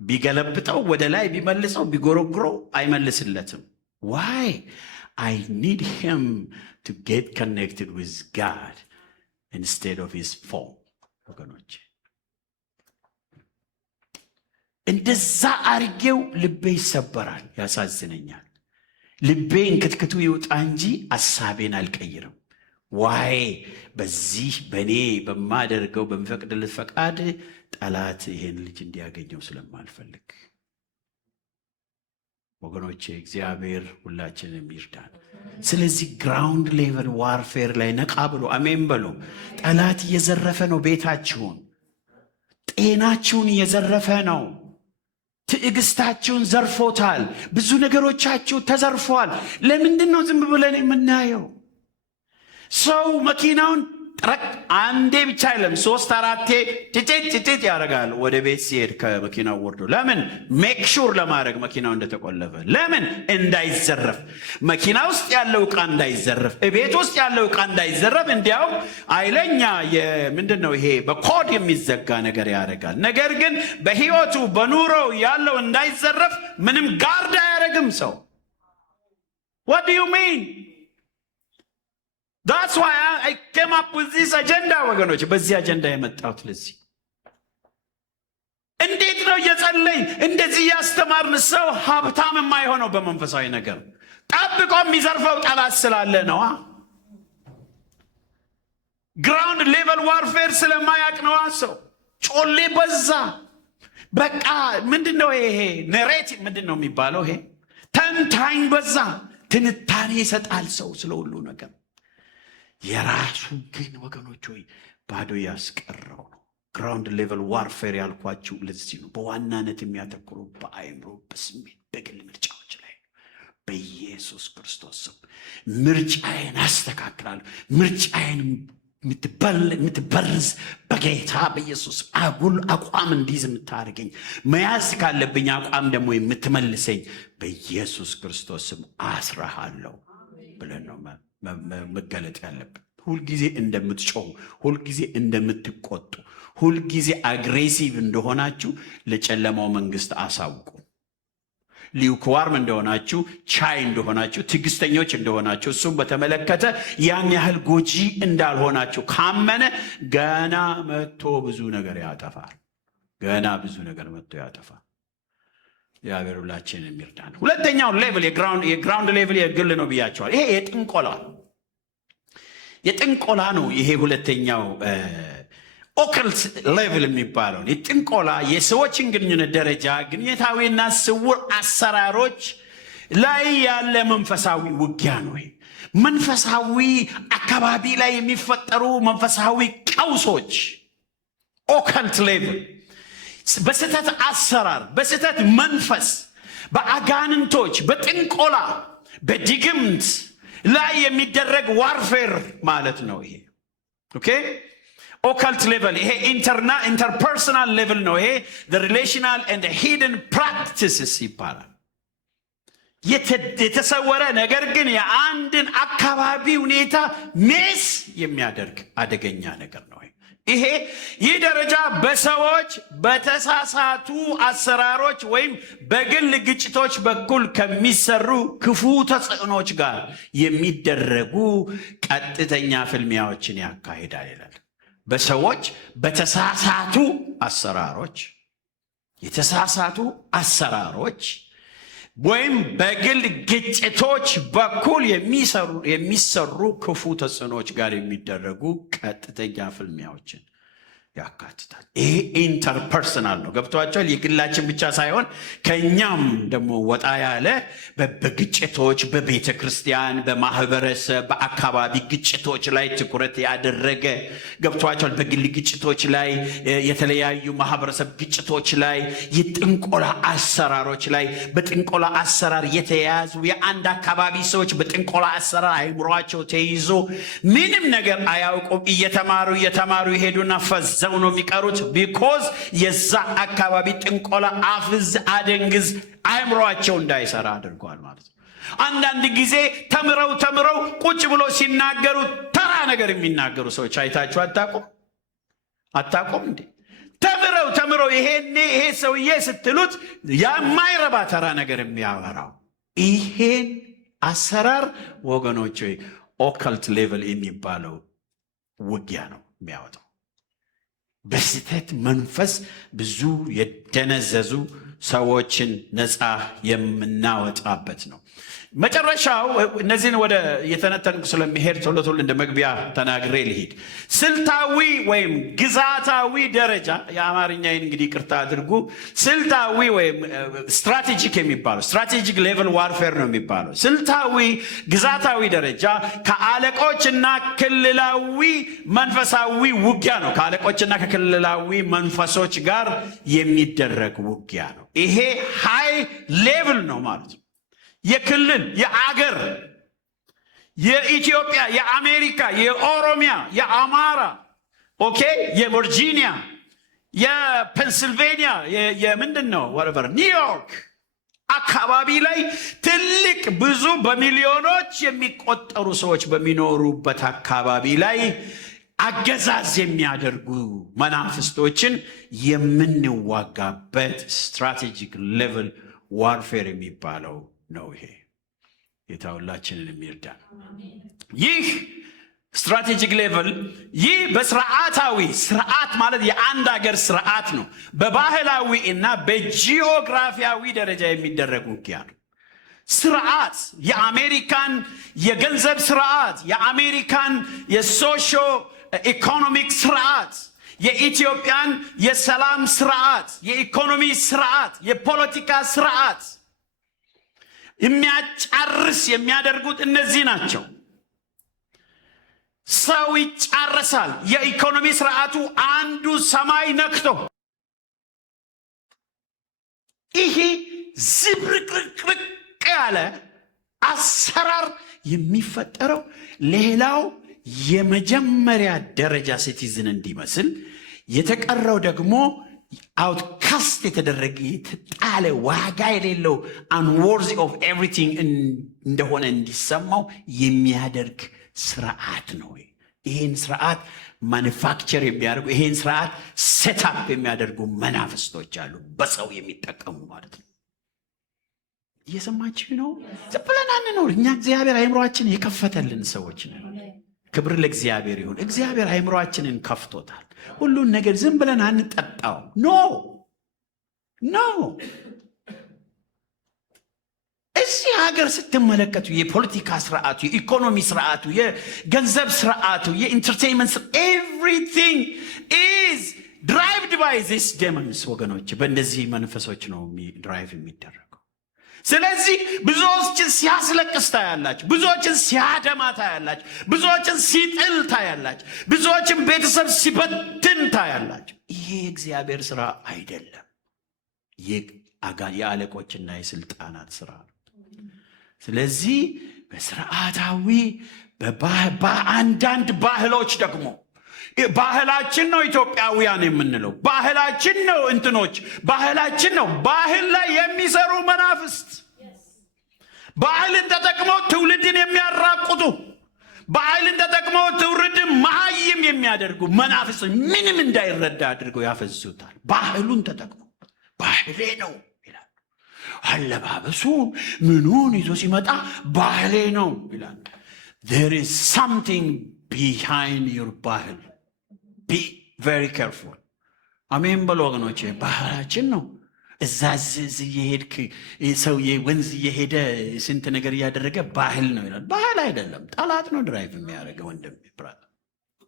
ቢገለብጠው ወደ ላይ ቢመልሰው ቢጎረጉረው አይመልስለትም። ዋይ I need him to get connected with God instead of his phone. ወገኖቼ እንደዛ አርጌው ልቤ ይሰበራል፣ ያሳዝነኛል። ልቤ እንክትክቱ ይውጣ እንጂ አሳቤን አልቀይርም። ዋይ በዚህ በኔ በማደርገው በሚፈቅድለት ፈቃድ ጠላት ይሄን ልጅ እንዲያገኘው ስለማልፈልግ። ወገኖቼ እግዚአብሔር ሁላችንም ይርዳን። ስለዚህ ግራውንድ ሌቨል ዋርፌር ላይ ነቃ ብሎ አሜን በሉ። ጠላት እየዘረፈ ነው፣ ቤታችሁን፣ ጤናችሁን እየዘረፈ ነው። ትዕግስታችሁን ዘርፎታል። ብዙ ነገሮቻችሁ ተዘርፏል። ለምንድን ነው ዝም ብለን የምናየው? ሰው መኪናውን ጥረቅ አንዴ ብቻ አይለም 3-4 ጭጭጭ ያደርጋል ወደ ቤት ሲሄድ ከመኪናው ወርዶ። ለምን? ሜክ ሹር ለማድረግ መኪናው እንደተቆለፈ። ለምን? እንዳይዘረፍ፣ መኪና ውስጥ ያለው ዕቃ እንዳይዘረፍ፣ ቤት ውስጥ ያለው ዕቃ እንዳይዘረፍ። እንዲያው አይለኛ ምንድን ነው ይሄ በኮድ የሚዘጋ ነገር ያደርጋል። ነገር ግን በህይወቱ በኑሮው ያለው እንዳይዘረፍ ምንም ጋርድ አያደርግም ሰው። what do you mean? That's why I came up with this agenda ወገኖች። በዚህ አጀንዳ የመጣሁት ለዚህ። እንዴት ነው እየጸለይ እንደዚህ ያስተማርን ሰው ሀብታም የማይሆነው? በመንፈሳዊ ነገር ጠብቆ የሚዘርፈው ጠላት ስላለ ነዋ። ግራውንድ ሌቨል ዋርፌር ስለማያቅ ነዋ። ሰው ጮሌ በዛ። በቃ ምንድነው ይሄ ነሬቲቭ ምንድነው የሚባለው? ይሄ ተንታኝ በዛ። ትንታኔ ይሰጣል ሰው ስለ ሁሉ ነገር። የራሱ ግን ወገኖች ሆይ ባዶ ያስቀረው ነው። ግራውንድ ሌቨል ዋርፌር ያልኳችሁ ለዚህ ነው። በዋናነት የሚያተኩሩ በአእምሮ፣ በስሜት፣ በግል ምርጫዎች ላይ ነው። በኢየሱስ ክርስቶስ ስም ምርጫዬን አስተካክላለሁ። ምርጫዬን የምትበርዝ በጌታ በኢየሱስ አጉል አቋም እንዲይዝ የምታደርገኝ፣ መያዝ ካለብኝ አቋም ደግሞ የምትመልሰኝ በኢየሱስ ክርስቶስ ስም አስረሃለሁ ብለን ነው መገለጥ ያለብን። ሁልጊዜ እንደምትጮሁ፣ ሁልጊዜ እንደምትቆጡ፣ ሁልጊዜ አግሬሲቭ እንደሆናችሁ ለጨለማው መንግስት አሳውቁ። ሊውክዋርም እንደሆናችሁ፣ ቻይ እንደሆናችሁ፣ ትዕግስተኞች እንደሆናችሁ፣ እሱም በተመለከተ ያን ያህል ጎጂ እንዳልሆናችሁ ካመነ ገና መጥቶ ብዙ ነገር ያጠፋል። ገና ብዙ ነገር መጥቶ ያጠፋል። እግዚአብሔር ሁላችንን የሚርዳን። ሁለተኛው ሌቭል የግራውንድ ሌቭል የግል ነው ብያቸዋል። ይሄ የጥንቆላ ነው። ይሄ ሁለተኛው ኦከልት ሌቭል የሚባለው የጥንቆላ የሰዎችን ግንኙነት ደረጃ፣ ግንኙነታዊና ስውር አሰራሮች ላይ ያለ መንፈሳዊ ውጊያ ነው። መንፈሳዊ አካባቢ ላይ የሚፈጠሩ መንፈሳዊ ቀውሶች ኦከልት ሌቭል፣ በስህተት አሰራር፣ በስህተት መንፈስ፣ በአጋንንቶች፣ በጥንቆላ፣ በድግምት ላይ የሚደረግ ዋርፌር ማለት ነው። ይሄ ኦኬ ኦካልት ሌቨል፣ ይሄ ኢንተርፐርሰናል ሌቨል ነው። ይሄ the relational and the hidden practices ይባላል። የተሰወረ ነገር ግን የአንድን አካባቢ ሁኔታ ሜስ የሚያደርግ አደገኛ ነገር ነው። ይህ ደረጃ በሰዎች በተሳሳቱ አሰራሮች ወይም በግል ግጭቶች በኩል ከሚሰሩ ክፉ ተጽዕኖች ጋር የሚደረጉ ቀጥተኛ ፍልሚያዎችን ያካሂዳል ይላል። በሰዎች በተሳሳቱ አሰራሮች ወይም በግል ግጭቶች በኩል የሚሰሩ ክፉ ተጽዕኖች ጋር የሚደረጉ ቀጥተኛ ፍልሚያዎችን ያካትታል። ይሄ ኢንተርፐርሰናል ነው። ገብቷቸዋል። የግላችን ብቻ ሳይሆን ከኛም ደግሞ ወጣ ያለ በግጭቶች፣ በቤተ ክርስቲያን፣ በማህበረሰብ፣ በአካባቢ ግጭቶች ላይ ትኩረት ያደረገ ገብቷቸዋል። በግል ግጭቶች ላይ፣ የተለያዩ ማህበረሰብ ግጭቶች ላይ፣ የጥንቆላ አሰራሮች ላይ በጥንቆላ አሰራር የተያዙ የአንድ አካባቢ ሰዎች በጥንቆላ አሰራር አይምሯቸው ተይዞ ምንም ነገር አያውቁም። እየተማሩ ይሄዱና ፈዘው ነው የሚቀሩት። ቢኮዝ የዛ አካባቢ ጥንቆላ አፍዝ አደንግዝ አይምሯቸው እንዳይሰራ አድርጓል ማለት ነው። አንዳንድ ጊዜ ተምረው ቁጭ ብሎ ሲናገሩ ተራ ነገር የሚናገሩ ሰዎች አይታችሁ አታውቁም እንዴ? ተምረው ይሄ ሰውዬ ስትሉት የማይረባ ተራ ነገር የሚያወራው። ይሄን አሰራር ወገኖች ኦካልት ሌቨል የሚባለው ውጊያ ነው የሚያወጣው። በስህተት መንፈስ ብዙ የደነዘዙ ሰዎችን ነፃ የምናወጣበት ነው። መጨረሻው እነዚህን ወደ የተነተንኩ ስለሚሄድ ቶሎ እንደ መግቢያ ተናግሬ ልሂድ። ስልታዊ ወይም ግዛታዊ ደረጃ፣ የአማርኛዬን እንግዲህ ይቅርታ አድርጉ። ስልታዊ ወይም ስትራቴጂክ የሚባለው ስትራቴጂክ ሌቨል ዋርፌር ነው የሚባለው። ስልታዊ ግዛታዊ ደረጃ ከአለቆችና ክልላዊ መንፈሳዊ ውጊያ ነው። ከአለቆችና ከክልላዊ መንፈሶች ጋር የሚደረግ ውጊያ ነው። ይሄ ሃይ ሌቭል ነው ማለት ነው። የክልል፣ የአገር፣ የኢትዮጵያ፣ የአሜሪካ፣ የኦሮሚያ፣ የአማራ፣ ኦኬ፣ የቨርጂኒያ፣ የፔንስልቬኒያ፣ የምንድን ነው ወረቨር ኒውዮርክ አካባቢ ላይ ትልቅ ብዙ በሚሊዮኖች የሚቆጠሩ ሰዎች በሚኖሩበት አካባቢ ላይ አገዛዝ የሚያደርጉ መናፍስቶችን የምንዋጋበት ስትራቴጂክ ሌቨል ዋርፌር የሚባለው ነው። ይሄ ጌታ ሁላችንን የሚርዳ። ይህ ስትራቴጂክ ሌቨል ይህ በስርዓታዊ ስርዓት ማለት የአንድ ሀገር ስርዓት ነው። በባህላዊ እና በጂኦግራፊያዊ ደረጃ የሚደረግ ውጊያ ነው። ስርዓት የአሜሪካን የገንዘብ ስርዓት፣ የአሜሪካን የሶሾ ኢኮኖሚክ ስርዓት፣ የኢትዮጵያን የሰላም ስርዓት፣ የኢኮኖሚ ስርዓት፣ የፖለቲካ ስርዓት የሚያጫርስ የሚያደርጉት እነዚህ ናቸው። ሰው ይጫረሳል። የኢኮኖሚ ስርዓቱ አንዱ ሰማይ ነክቶ ይሄ ዝብርቅርቅ ያለ አሰራር የሚፈጠረው ሌላው የመጀመሪያ ደረጃ ሲቲዝን እንዲመስል፣ የተቀረው ደግሞ አውትካስት የተደረገ የተጣለ ዋጋ የሌለው አንወርዚ ኦፍ ኤቭሪቲንግ እንደሆነ እንዲሰማው የሚያደርግ ስርዓት ነው። ይህን ስርዓት ማኑፋክቸር የሚያደርጉ ይህን ስርዓት ሴታፕ የሚያደርጉ መናፍስቶች አሉ፣ በሰው የሚጠቀሙ ማለት ነው። እየሰማችሁ ነው? ዝም ብለን አንኖር። እኛ እግዚአብሔር አእምሮአችን የከፈተልን ሰዎች ነን። ክብር ለእግዚአብሔር ይሁን። እግዚአብሔር አእምሮአችንን ከፍቶታል። ሁሉን ነገር ዝም ብለን አንጠጣው። ኖ እዚህ ሀገር ስትመለከቱ የፖለቲካ ስርዓቱ፣ የኢኮኖሚ ስርዓቱ፣ የገንዘብ ስርዓቱ፣ የኢንተርቴይንመንት ኤቭሪቲንግ ኢዝ ድራይቭድ ባይ ዚስ ዴመንስ። ወገኖች በእነዚህ መንፈሶች ነው ድራይቭ የሚደረገው። ስለዚህ ብዙዎችን ሲያስለቅስ ታያላችሁ፣ ብዙዎችን ሲያደማ ታያላችሁ፣ ብዙዎችን ሲጥል ታያላችሁ፣ ብዙዎችን ቤተሰብ ሲበትን ታያላችሁ። ይሄ የእግዚአብሔር ስራ አይደለም፣ የአለቆችና የስልጣናት ስራ ነው። ስለዚህ በስርዓታዊ በአንዳንድ ባህሎች ደግሞ ባህላችን ነው ኢትዮጵያውያን የምንለው ባህላችን ነው፣ እንትኖች ባህላችን ነው። ባህል ላይ የሚሰሩ መናፍስት፣ ባህልን ተጠቅመው ትውልድን የሚያራቁቱ፣ ባህልን ተጠቅመው ትውልድን መሃይም የሚያደርጉ መናፍስት ምንም እንዳይረዳ አድርገው ያፈዙታል። ባህሉን ተጠቅመው ባህሌ ነው ይላል። አለባበሱ ምኑን ይዞ ሲመጣ ባህሌ ነው ይላል። there is something behind your ባህል። be very careful። አሜን በሉ ወገኖቼ። ባህላችን ነው። እዛ እየሄድክ ሰውዬ ወንዝ እየሄደ ስንት ነገር እያደረገ ባህል ነው ይላል። ባህል አይደለም፣ ጠላት ነው ድራይቭ የሚያደርገው ወንድም።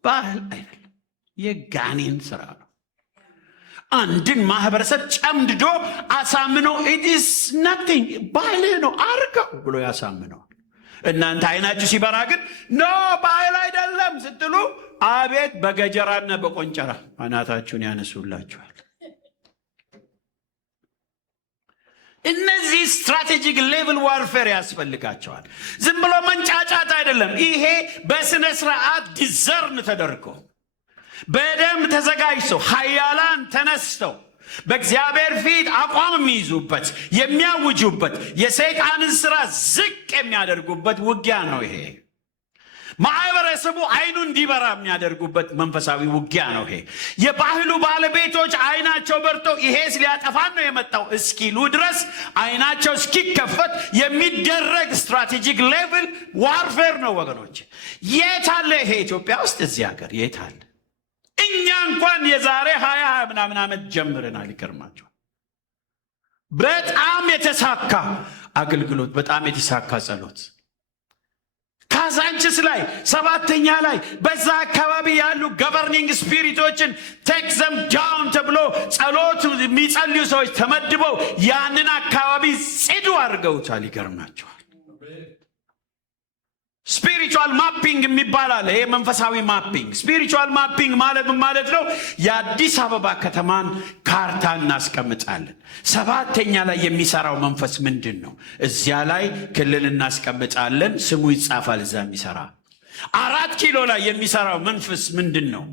ባህል አይደለም፣ የጋኔን ስራ ነው። አንድን ማህበረሰብ ጨምድዶ አሳምኖ it is nothing ባህል ነው አርገው ብሎ ያሳምነዋል። እናንተ አይናችሁ ሲበራ ግን ኖ ባህል አይደለም ስትሉ አቤት በገጀራና በቆንጨራ አናታችሁን ያነሱላችኋል። እነዚህ ስትራቴጂክ ሌቭል ዋርፌር ያስፈልጋቸዋል። ዝም ብሎ መንጫጫት አይደለም። ይሄ በስነ ስርዓት ዲዘርን ተደርጎ በደም ተዘጋጅተው ኃያላን ተነስተው በእግዚአብሔር ፊት አቋም የሚይዙበት የሚያውጁበት የሰይጣንን ስራ ዝቅ የሚያደርጉበት ውጊያ ነው። ይሄ ማህበረሰቡ አይኑ እንዲበራ የሚያደርጉበት መንፈሳዊ ውጊያ ነው። ይሄ የባህሉ ባለቤቶች አይናቸው በርቶ ይሄስ ሊያጠፋን ነው የመጣው እስኪሉ ድረስ አይናቸው እስኪከፈት የሚደረግ ስትራቴጂክ ሌቭል ዋርፌር ነው ወገኖች። የት አለ ይሄ? ኢትዮጵያ ውስጥ እዚህ ሀገር የት አለ? እኛ እንኳን የዛሬ 20 ምናምን ዓመት ጀምረናል። ይገርማቸዋል። በጣም የተሳካ አገልግሎት፣ በጣም የተሳካ ጸሎት ካዛንችስ ላይ 7ኛ ላይ በዛ አካባቢ ያሉ ገቨርኒንግ ስፒሪቶችን ቴክ ዘም ዳውን ተብሎ ጸሎት የሚጸልዩ ሰዎች ተመድበው ያንን አካባቢ ጽዱ አድርገውታል። ይገርማቸዋል። ስፒሪቹዋል ማፒንግ የሚባላል። ይሄ መንፈሳዊ ማፒንግ። ስፒሪቹዋል ማፒንግ ማለት ነው የአዲስ አበባ ከተማን ካርታ እናስቀምጣለን። 7ኛ ላይ የሚሰራው መንፈስ ምንድን ነው? እዚያ ላይ ክልል እናስቀምጣለን፣ ስሙ ይጻፋል እዛ የሚሰራ። 4 ኪሎ ላይ የሚሰራው መንፈስ ምንድን ነው?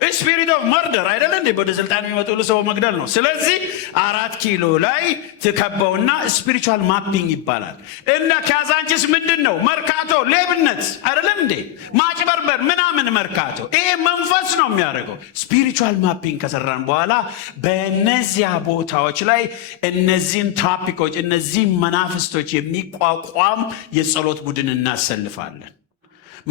ስፒሪት ኦፍ መርደር አይደለ እንዴ? ወደ ስልጣን የሚመጡ ሰው መግደል ነው። ስለዚህ 4 ኪሎ ላይ ትከበውና ስፒሪቹዋል ማፒንግ ይባላል። እና ካዛንችስ ምንድን ነው? መርካቶ ሌብነት አይደለም እንዴ? ማጭበርበር ምናምን መርካቶ። ይሄ መንፈስ ነው የሚያደርገው። ስፒሪቹዋል ማፒንግ ከሰራን በኋላ በእነዚያ ቦታዎች ላይ እነዚህን ቶፒኮች እነዚህን መናፍስቶች የሚቋቋም የጸሎት ቡድን እናሰልፋለን።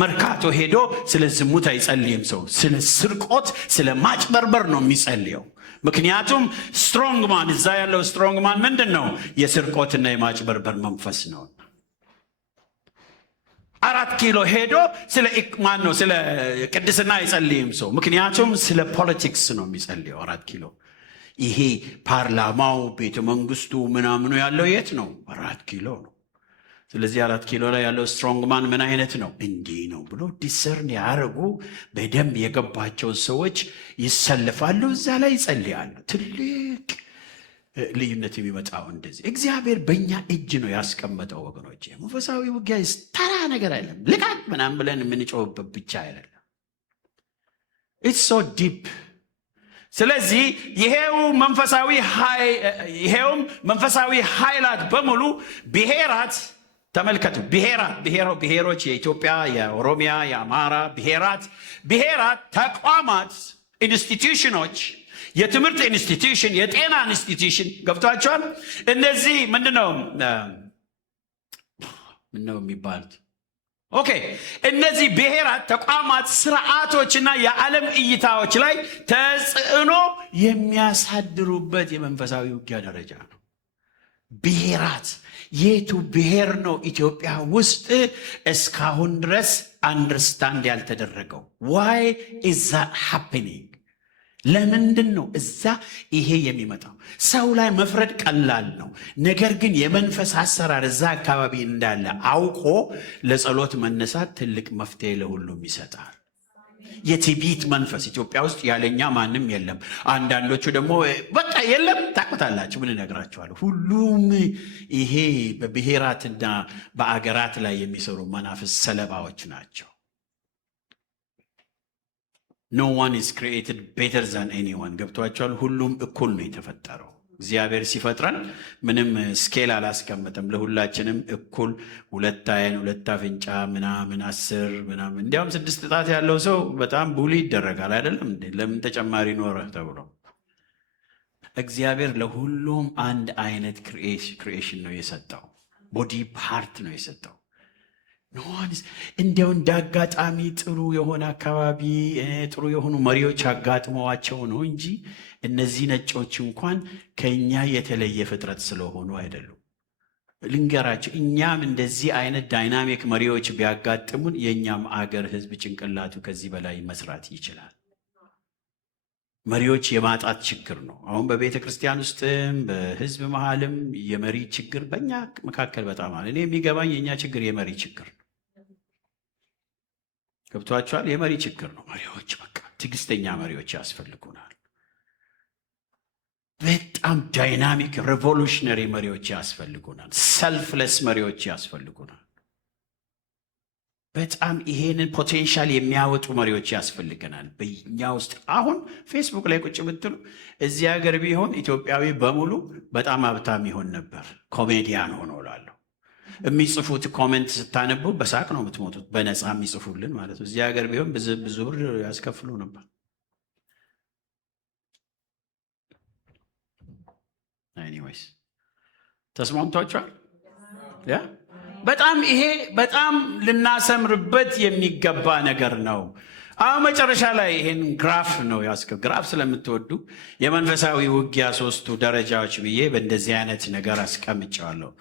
መርካቶ ሄዶ ስለ ዝሙት አይጸልይም ሰው። ስለ ስርቆት፣ ስለ ማጭበርበር ነው የሚጸልየው። ምክንያቱም ስትሮንግማን እዛ ያለው ስትሮንግማን ምንድን ነው? የስርቆትና የማጭበርበር መንፈስ ነው። 4 ኪሎ ሄዶ ስለ ኢክማን ነው ስለ ቅድስና አይጸልይም ሰው። ምክንያቱም ስለ ፖለቲክስ ነው የሚጸልየው 4 ኪሎ። ይሄ ፓርላማው ቤተ መንግስቱ ምናምኑ ያለው የት ነው? 4 ኪሎ ነው። ስለዚህ 4 ኪሎ ላይ ያለው ስትሮንግማን ምን አይነት ነው? እንዲህ ነው ብሎ ዲሰርን ያደረጉ በደንብ የገባቸው ሰዎች ይሰልፋሉ፣ እዛ ላይ ይጸልያሉ። ትልቅ ልዩነት የሚመጣው እንደዚህ። እግዚአብሔር በእኛ እጅ ነው ያስቀመጠው ወገኖች። መንፈሳዊ ውጊያ ተራ ነገር አይደለም። ልቃቅ ምናምን ብለን የምንጮህበት ብቻ አይደለም። ኢትስ ሶ ዲፕ። ስለዚህ ይሄውም መንፈሳዊ ኃይላት በሙሉ ብሔራት ተመልከቱ። ብሔሮች የኢትዮጵያ፣ የኦሮሚያ፣ የአማራ ብሔራት፣ ተቋማት፣ ኢንስቲትዩሽኖች፣ የትምህርት ኢንስቲትዩሽን፣ የጤና ኢንስቲትዩሽን ገብቷቸዋል። እነዚህ ምንድነው የሚባሉት? ኦኬ፣ እነዚህ ብሔራት፣ ተቋማት፣ ስርዓቶችና የዓለም እይታዎች ላይ ተጽዕኖ የሚያሳድሩበት የመንፈሳዊ ውጊያ ደረጃ ነው። ብሔራት የቱ ብሔር ነው ኢትዮጵያ ውስጥ እስካሁን ድረስ አንደርስታንድ ያልተደረገው? ዋይ ኢዝ ዛት ሃፕኒንግ? ለምንድን ነው እዛ ይሄ የሚመጣው? ሰው ላይ መፍረድ ቀላል ነው። ነገር ግን የመንፈስ አሰራር እዛ አካባቢ እንዳለ አውቆ ለጸሎት መነሳት ትልቅ መፍትሄ ለሁሉም ይሰጣል። የትዕቢት መንፈስ ኢትዮጵያ ውስጥ ያለኛ ማንም የለም። አንዳንዶቹ ደግሞ በቃ የለም። ታውቁታላችሁ፣ ምን እነግራችኋለሁ። ሁሉም ይሄ በብሔራትና በአገራት ላይ የሚሰሩ መናፍስ ሰለባዎች ናቸው። no one is created better than anyone። ገብቷችኋል? ሁሉም እኩል ነው የተፈጠረው። እግዚአብሔር ሲፈጥረን ምንም ስኬል አላስቀመጠም። ለሁላችንም እኩል 2 አይን 2 አፍንጫ ምናምን 10 ምናምን። እንዲያውም 6 ጣት ያለው ሰው በጣም ቡሊ ይደረጋል አይደለም እንዴ? ለምን ተጨማሪ ኖረ ተብሎ። እግዚአብሔር ለሁሉም አንድ አይነት ክሪኤሽን ነው የሰጠው። ቦዲ ፓርት ነው የሰጠው። እንዲያው እንዳጋጣሚ ጥሩ የሆነ አካባቢ ጥሩ የሆኑ መሪዎች አጋጥመዋቸው ነው እንጂ እነዚህ ነጮች እንኳን ከኛ የተለየ ፍጥረት ስለሆኑ አይደሉም። ልንገራቸው፣ እኛም እንደዚህ አይነት ዳይናሚክ መሪዎች ቢያጋጥሙን የእኛም አገር ሕዝብ ጭንቅላቱ ከዚህ በላይ መስራት ይችላል። መሪዎች የማጣት ችግር ነው። አሁን በቤተ ክርስቲያን ውስጥም በህዝብ መሃልም የመሪ ችግር በእኛ መካከል በጣም አለ። እኔ የሚገባኝ የእኛ ችግር የመሪ ችግር ነው። ገብቷችኋል? የመሪ ችግር ነው። መሪዎች በቃ ትዕግስተኛ መሪዎች ያስፈልጉናል። በጣም ዳይናሚክ ሬቮሉሽነሪ መሪዎች ያስፈልጉናል። ሰልፍለስ መሪዎች ያስፈልጉናል። በጣም ይሄንን ፖቴንሻል የሚያወጡ መሪዎች ያስፈልገናል በእኛ ውስጥ። አሁን ፌስቡክ ላይ ቁጭ ብትሉ እዚህ ሀገር ቢሆን ኢትዮጵያዊ በሙሉ በጣም ሀብታም ይሆን ነበር። ኮሜዲያን ሆኖ እላለሁ። የሚጽፉት ኮሜንት ስታነቡ በሳቅ ነው የምትሞቱት። በነፃ የሚጽፉልን ማለት ነው። እዚህ ሀገር ቢሆን ብዙ ብር ያስከፍሉ ነበር። ኤኒዌይስ ተስማምቷቸዋል? ያ በጣም ይሄ በጣም ልናሰምርበት የሚገባ ነገር ነው። አሁን መጨረሻ ላይ ይሄን ግራፍ ነው ግራፍ ስለምትወዱ የመንፈሳዊ ውጊያ 3ቱ ደረጃዎች ብዬ በእንደዚህ አይነት ነገር አስቀምጫለሁ።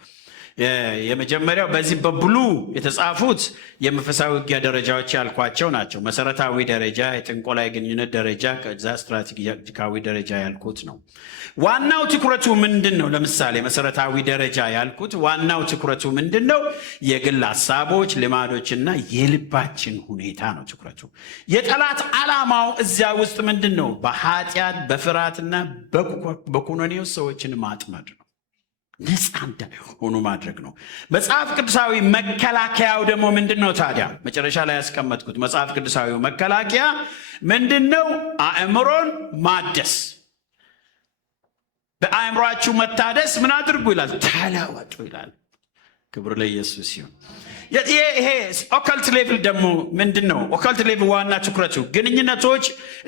የመጀመሪያው በዚህ በብሉ የተጻፉት የመንፈሳዊ ውጊያ ደረጃዎች ያልኳቸው ናቸው። መሰረታዊ ደረጃ፣ የጥንቆላ ግንኙነት ደረጃ፣ ከዛ ስትራቴጂካዊ ደረጃ ያልኩት ነው። ዋናው ትኩረቱ ምንድን ነው? ለምሳሌ መሰረታዊ ደረጃ ያልኩት ዋናው ትኩረቱ ምንድን ነው? የግል ሀሳቦች፣ ልማዶችና የልባችን ሁኔታ ነው ትኩረቱ። የጠላት ዓላማው እዚያ ውስጥ ምንድን ነው? በኃጢአት በፍርሃትና በኩነኔው ሰዎችን ማጥመድ ነው። ነፃ እንዳይሆኑ ማድረግ ነው። መጽሐፍ ቅዱሳዊ መከላከያው ደግሞ ምንድን ነው ታዲያ? መጨረሻ ላይ ያስቀመጥኩት መጽሐፍ ቅዱሳዊ መከላከያ ምንድን ነው? አእምሮን ማደስ። በአእምሯችሁ መታደስ ምን አድርጉ ይላል? ተለወጡ ይላል። ክብር ለኢየሱስ ይሁን። ይሄ ኦካልት ሌቭል ደግሞ ምንድን ነው? ኦካልት ሌቭል ዋና ትኩረቱ ግንኙነቶች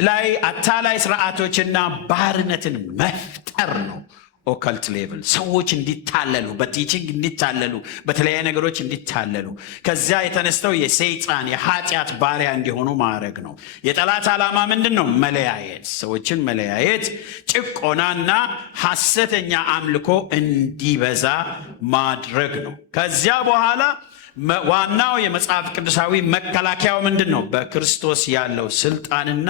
ላይ አታላይ ስርዓቶችና ባርነትን መፍጠር ነው። ኦካልት ሌቭል ሰዎች እንዲታለሉ፣ በቲቺንግ እንዲታለሉ፣ በተለያየ ነገሮች እንዲታለሉ፣ ከዚያ የተነስተው የሰይጣን የኃጢአት ባሪያ እንዲሆኑ ማድረግ ነው። የጠላት ዓላማ ምንድን ነው? መለያየት፣ ሰዎችን መለያየት፣ ጭቆናና ሐሰተኛ አምልኮ እንዲበዛ ማድረግ ነው። ከዚያ በኋላ ዋናው የመጽሐፍ ቅዱሳዊ መከላከያው ምንድን ነው? በክርስቶስ ያለው ስልጣንና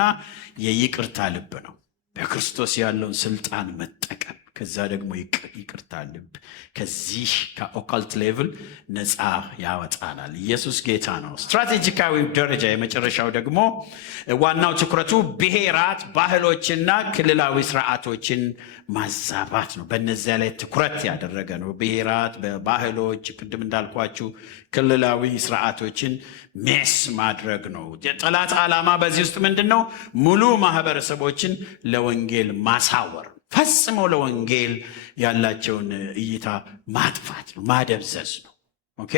የይቅርታ ልብ ነው። በክርስቶስ ያለውን ስልጣን መጠቀም፣ ከዛ ደግሞ ይቅርታ ልብ ከዚህ ከኦካልት ሌቭል ነፃ ያወጣናል። ኢየሱስ ጌታ ነው። ስትራቴጂካዊ ደረጃ የመጨረሻው ደግሞ ዋናው ትኩረቱ ብሔራት፣ ባህሎችና ክልላዊ ስርዓቶችን ማዛባት ነው። በእነዚያ ላይ ትኩረት ያደረገ ነው። ብሔራት፣ ባህሎች፣ ቅድም እንዳልኳችሁ ክልላዊ ስርዓቶችን ሜስ ማድረግ ነው። የጠላት ዓላማ በዚህ ውስጥ ምንድን ነው? ሙሉ ማህበረሰቦችን ለወንጌል ማሳወር፣ ፈጽመው ለወንጌል ያላቸውን እይታ ማጥፋት ነው፣ ማደብዘዝ ነው። ኦኬ።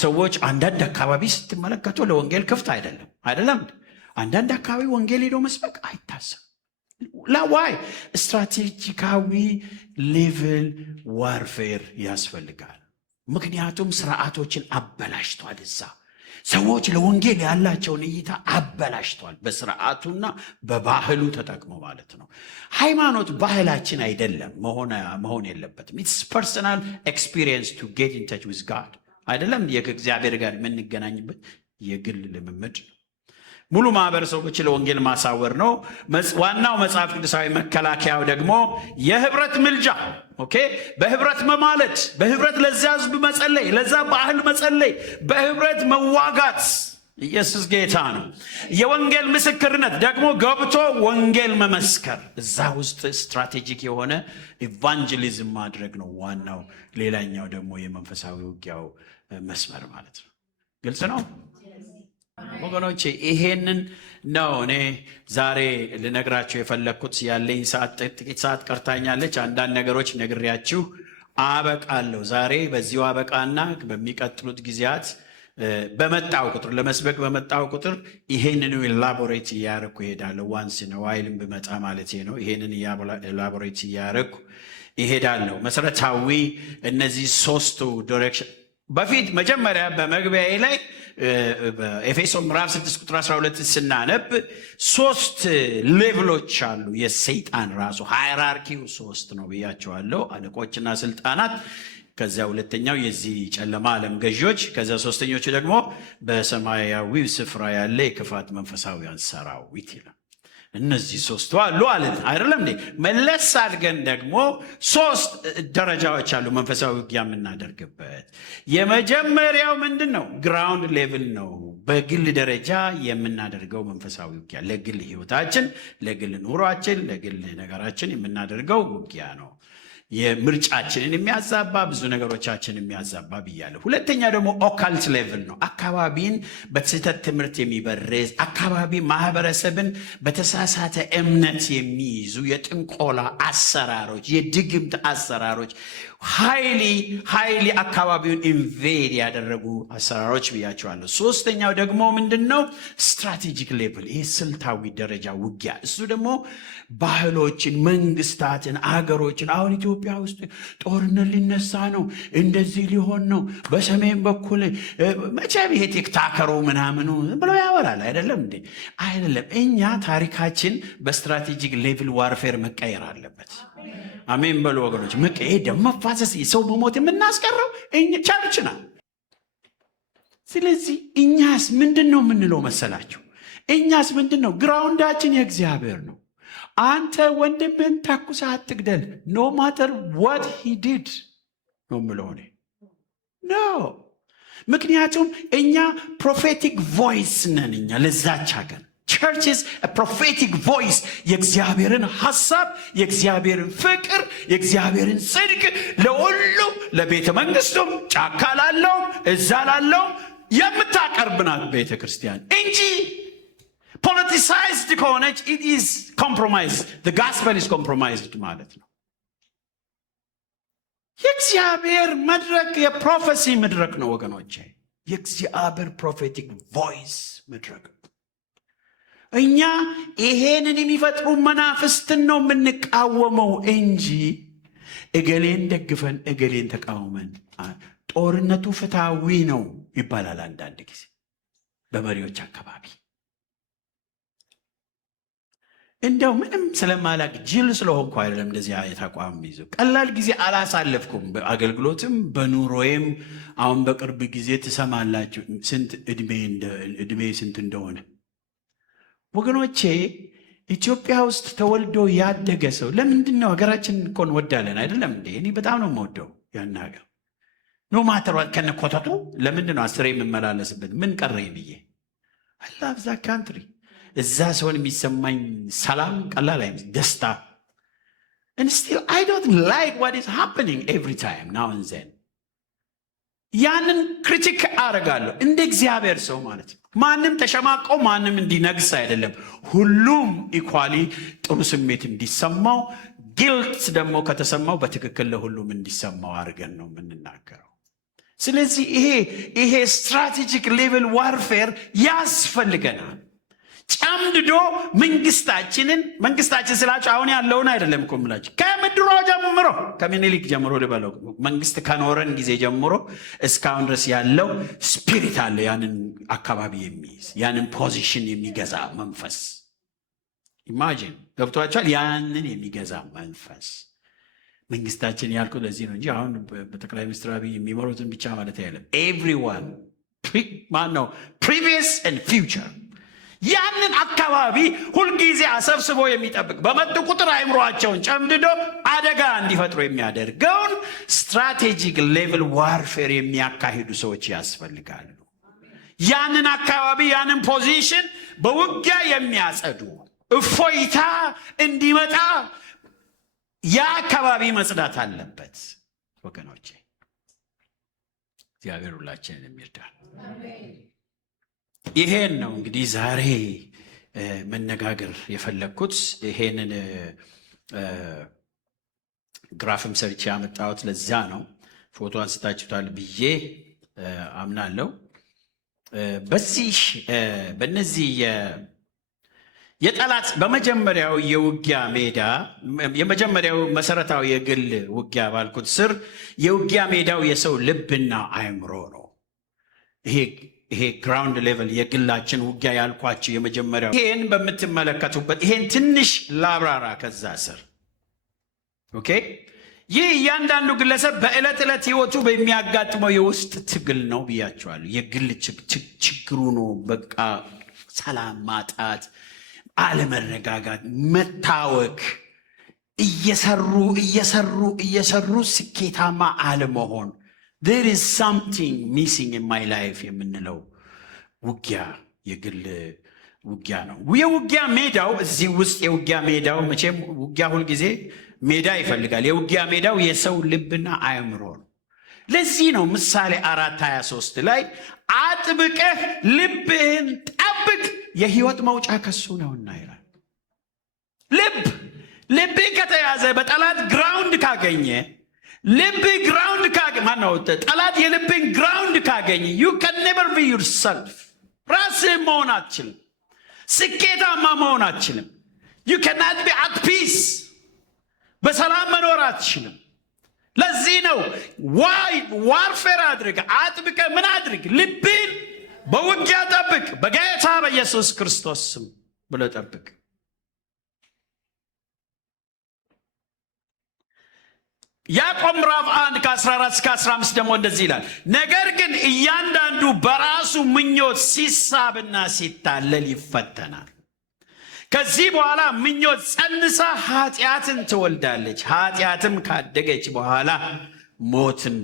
ሰዎች አንዳንድ አካባቢ ስትመለከቱ ለወንጌል ክፍት አይደለም። አንዳንድ አካባቢ ወንጌል ሄዶ መስበክ አይታሰብም። ለዋይ ስትራቴጂካዊ ሌቭል ዋርፌር ያስፈልጋል። ምክንያቱም ስርዓቶችን አበላሽቷል። እዛ ሰዎች ለወንጌል ያላቸውን እይታ አበላሽቷል። በስርዓቱና በባህሉ ተጠቅሞ ማለት ነው። ሃይማኖት ባህላችን አይደለም፣ መሆን የለበትም። ኢትስ ፐርሰናል ኤክስፒሪየንስ ቱ ጌት ኢን ተች ዊዝ ጋድ አይደለም። ከእግዚአብሔር ጋር የምንገናኝበት የግል ልምምድ ነው። ሙሉ ማህበረሰቦች ለወንጌል ማሳወር ነው። ዋናው መጽሐፍ ቅዱሳዊ መከላከያው ደግሞ የህብረት ምልጃ። ኦኬ። በህብረት መማለድ፣ በህብረት ለዛ ህዝብ መጸለይ፣ ለዛ ባህል መጸለይ፣ በህብረት መዋጋት። ኢየሱስ ጌታ ነው። የወንጌል ምስክርነት ደግሞ ገብቶ ወንጌል መመስከር፣ እዛ ውስጥ ስትራቴጂክ የሆነ ኢቫንጀሊዝም ማድረግ ነው ዋናው። ሌላኛው ደግሞ የመንፈሳዊ ውጊያው መስመር ማለት ነው። ግልጽ ነው ወገኖቼ? ይሄንን ነው እኔ ዛሬ ልነግራችሁ የፈለግኩት። ያለኝ ጥቂት ሰዓት ቀርታኛለች። አንዳንድ ነገሮች ነግሬያችሁ አበቃለሁ። ዛሬ በዚሁ አበቃና በሚቀጥሉት ጊዜያት በመጣው ቁጥር ለመስበክ በመጣው ቁጥር ይሄንን ኢላቦሬት እያረኩ እሄዳለሁ። ዋንስ ነው ዋይልም ብመጣ ማለት ነው። ይሄንን ኢላቦሬት እያረኩ እሄዳለሁ። መሰረታዊ እነዚህ ሶስቱ ዳይሬክሽን በፊት መጀመሪያ በመግቢያዬ ላይ በኤፌሶን ምዕራፍ 6 ቁጥር 12 ስናነብ 3 ሌቭሎች አሉ። የሰይጣን ራሱ ሃይራርኪው 3 ነው ብያቸዋለሁ። አለቆችና ስልጣናት፣ ከዚያ ሁለተኛው የዚህ ጨለማ ዓለም ገዢዎች፣ ከዚያ ሶስተኞቹ ደግሞ በሰማያዊው ስፍራ ያለ የክፋት መንፈሳዊያን ሰራዊት ይላል። እነዚህ ሶስቱ አሉ አለን አይደለም እንዴ? መለስ አድርገን ደግሞ ሶስት ደረጃዎች አሉ መንፈሳዊ ውጊያ የምናደርግበት። የመጀመሪያው ምንድነው? ግራውንድ ሌቭል ነው። በግል ደረጃ የምናደርገው መንፈሳዊ ውጊያ፣ ለግል ህይወታችን፣ ለግል ኑሯችን፣ ለግል ነገራችን የምናደርገው ውጊያ ነው። የምርጫችንን የሚያዛባ ብዙ ነገሮቻችን የሚያዛባ ብያለሁ። ሁለተኛ ደግሞ ኦካልት ሌቭል ነው። አካባቢን በስህተት ትምህርት የሚበርዝ አካባቢ ማህበረሰብን በተሳሳተ እምነት የሚይዙ የጥንቆላ አሰራሮች፣ የድግምት አሰራሮች ሃይሊ አካባቢውን ኢንቬድ ያደረጉ አሰራሮች ብያቸዋለሁ። ሶስተኛው ደግሞ ምንድነው? ስትራቴጂክ ሌቭል፣ ይህ ስልታዊ ደረጃ ውጊያ። እሱ ደግሞ ባህሎችን፣ መንግስታትን፣ አገሮችን አሁን ኢትዮጵያ ውስጥ ጦርነት ሊነሳ ነው፣ እንደዚህ ሊሆን ነው፣ በሰሜን በኩል መቼም ይሄ ቲክታከሩ ምናምኑ ብለው ያወራል አይደለም እንዴ? አይደለም። እኛ ታሪካችን በስትራቴጂክ ሌቭል ዋርፌር መቀየር አለበት። አሜን በሉ ወገኖች። ይሄ ደም መፋሰስ፣ የሰው መሞት የምናስቀረው ቸርች ነው። ስለዚህ እኛስ ምንድን ነው የምንለው መሰላችሁ? እኛስ ምንድን ነው? ግራውንዳችን የእግዚአብሔር ነው። አንተ ወንድምህን ተኩሰህ አትግደል፣ ኖ ማተር ዋት ሂ ዲድ ነው የምለው እኔ ነው። ምክንያቱም እኛ ፕሮፌቲክ ቮይስ ነን። እኛ ለዛች ሀገር ቸርች ኢዝ አ ፕሮፌቲክ ቮይስ። የእግዚአብሔርን ሐሳብ፣ የእግዚአብሔርን ፍቅር፣ የእግዚአብሔርን ጽድቅ ለሁሉ ለቤተ መንግስቱም ጫካ ላለው እዛ ላለው የምታቀርብናት ቤተ ክርስቲያን እንጂ ፖለቲሳይዝድ ከሆነች it is compromised, the gospel is compromised ማለት ነው። የእግዚአብሔር መድረክ የፕሮፌሲ መድረክ ነው ወገኖቼ። የእግዚአብሔር ፕሮፌቲክ ቮይስ መድረክ። እኛ ይሄንን የሚፈጥሩ መናፍስትን ነው የምንቃወመው እንጂ እገሌን ደግፈን እገሌን ተቃውመን። ጦርነቱ ፍትሃዊ ነው ይባላል አንዳንድ ጊዜ በመሪዎች አካባቢ። እንደው ምንም ስለማላቅ ጅል ስለሆንኩ አይደለም እንደዚህ አይነት አቋም ይዘው። ቀላል ጊዜ አላሳለፍኩም በአገልግሎትም በኑሮዬም። አሁን በቅርብ ጊዜ ትሰማላችሁ ስንት እድሜ ስንት እንደሆነ ወገኖቼ። ኢትዮጵያ ውስጥ ተወልዶ ያደገ ሰው ለምንድን ነው? ሀገራችን እኮ እንወዳለን አይደለም እንዴ? እኔ በጣም ነው የምወደው ያን ሀገር። ኖ ማተር ከነኮተቱ ለምንድን ነው አስሬ የምመላለስበት? ምን ቀረኝ ብዬ I love that country። እዛ ሰውን የሚሰማኝ ሰላም ቀላል አይመስል ደስታ። and still I don't like what is happening every time now and then። ያንን ክሪቲክ አደርጋለሁ እንደ እግዚአብሔር ሰው ማለት ነው። ማንም ተሸማቆ ማንም እንዲነግስ አይደለም። ሁሉም ኢኳሊ ጥሩ ስሜት እንዲሰማው፣ ጊልት ደግሞ ከተሰማው በትክክል ለሁሉም እንዲሰማው አድርገን ነው የምንናገረው። ስለዚህ ይሄ ስትራቴጂክ ሌቭል ዋርፌር ያስፈልገናል። ጨምድዶ መንግስታችን ስላችሁ አሁን ያለውን አይደለም እኮ የምላችሁ፣ ከምድሮ ጀምሮ ከምኒልክ ጀምሮ ልበለው መንግስት ከኖረን ጊዜ ጀምሮ እስካሁን ድረስ ያለው ስፒሪት አለ። ያንን አካባቢ የሚይዝ ያንን ፖዚሽን የሚገዛ መንፈስ ኢማጂን ገብቷችኋል? ያንን የሚገዛ መንፈስ መንግስታችን ያልኩ ለዚህ ነው እንጂ አሁን በጠቅላይ ሚኒስትር አብይ የሚመሩትን ብቻ ማለት አይደለም። ኤቭሪዋን ማነው ፕሪቪየስ ኤንድ ፊውቸር ያንን አካባቢ ሁልጊዜ አሰብስቦ የሚጠብቅ በመጡ ቁጥር አይምሯቸውን ጨምድዶ አደጋ እንዲፈጥሩ የሚያደርገውን ስትራቴጂክ ሌቭል ዋርፌር የሚያካሂዱ ሰዎች ያስፈልጋሉ። ያንን አካባቢ ያንን ፖዚሽን በውጊያ የሚያጸዱ እፎይታ እንዲመጣ ያ አካባቢ መጽዳት አለበት ወገኖቼ። እግዚአብሔር ሁላችንን የሚርዳን። ይሄን ነው እንግዲህ ዛሬ መነጋገር የፈለግኩት። ይሄንን ግራፍም ሰርቼ ያመጣሁት ለዛ ነው። ፎቶ አንስታችሁታል ብዬ አምናለሁ። በእነዚህ የጠላት በመጀመሪያው የውጊያ ሜዳ የመጀመሪያው መሰረታዊ የግል ውጊያ ባልኩት ስር የውጊያ ሜዳው የሰው ልብና አእምሮ ነው። ይሄ ግራውንድ ሌቨል የግላችን ውጊያ ያልኳቸው የመጀመሪያው። ይሄን በምትመለከቱበት ይሄን ትንሽ ላብራራ ከዛ ስር ኦኬ። ይህ እያንዳንዱ ግለሰብ በዕለት ዕለት ህይወቱ በሚያጋጥመው የውስጥ ትግል ነው ብያቸዋለሁ። የግል ችግሩ ነው። በቃ ሰላም ማጣት፣ አለመረጋጋት፣ መታወክ፣ እየሰሩ ስኬታማ አለመሆን there is something missing in my life የምንለው ውጊያ የግል ውጊያ ነው። የውጊያ ሜዳው እዚህ ውስጥ የውጊያ ሜዳው መቼም ውጊያ ሁል ጊዜ ሜዳ ይፈልጋል። የውጊያ ሜዳው የሰው ልብና አእምሮ ነው። ለዚህ ነው ምሳሌ 4:23 ላይ አጥብቀህ ልብህን ጠብቅ የሕይወት መውጫ ከሱ ነውና ይላል። ልብህ ከተያዘ በጠላት ግራውንድ ካገኘ ጠላት የልብን ግራውንድ ካገኘ you can never be yourself ራስህ መሆን አትችልም። ስኬታማ መሆን አትችልም። you cannot be at peace በሰላም መኖር አትችልም። ለዚህ ነው ዋርፌር አድርግ፣ አጥብቀ ምን አድርግ? ልብን በውጊያ ጠብቅ፣ በጌታ በኢየሱስ ክርስቶስ ስም ብለህ ጠብቅ። ያዕቆብ ምዕራፍ 1:14-15 ደግሞ እንደዚህ ይላል፣ ነገር ግን እያንዳንዱ በራሱ ምኞት ሲሳብና ሲታለል ይፈተናል። ከዚህ በኋላ ምኞት ጸንሳ ኃጢአትን ትወልዳለች፣ ኃጢአትም ካደገች በኋላ ሞትን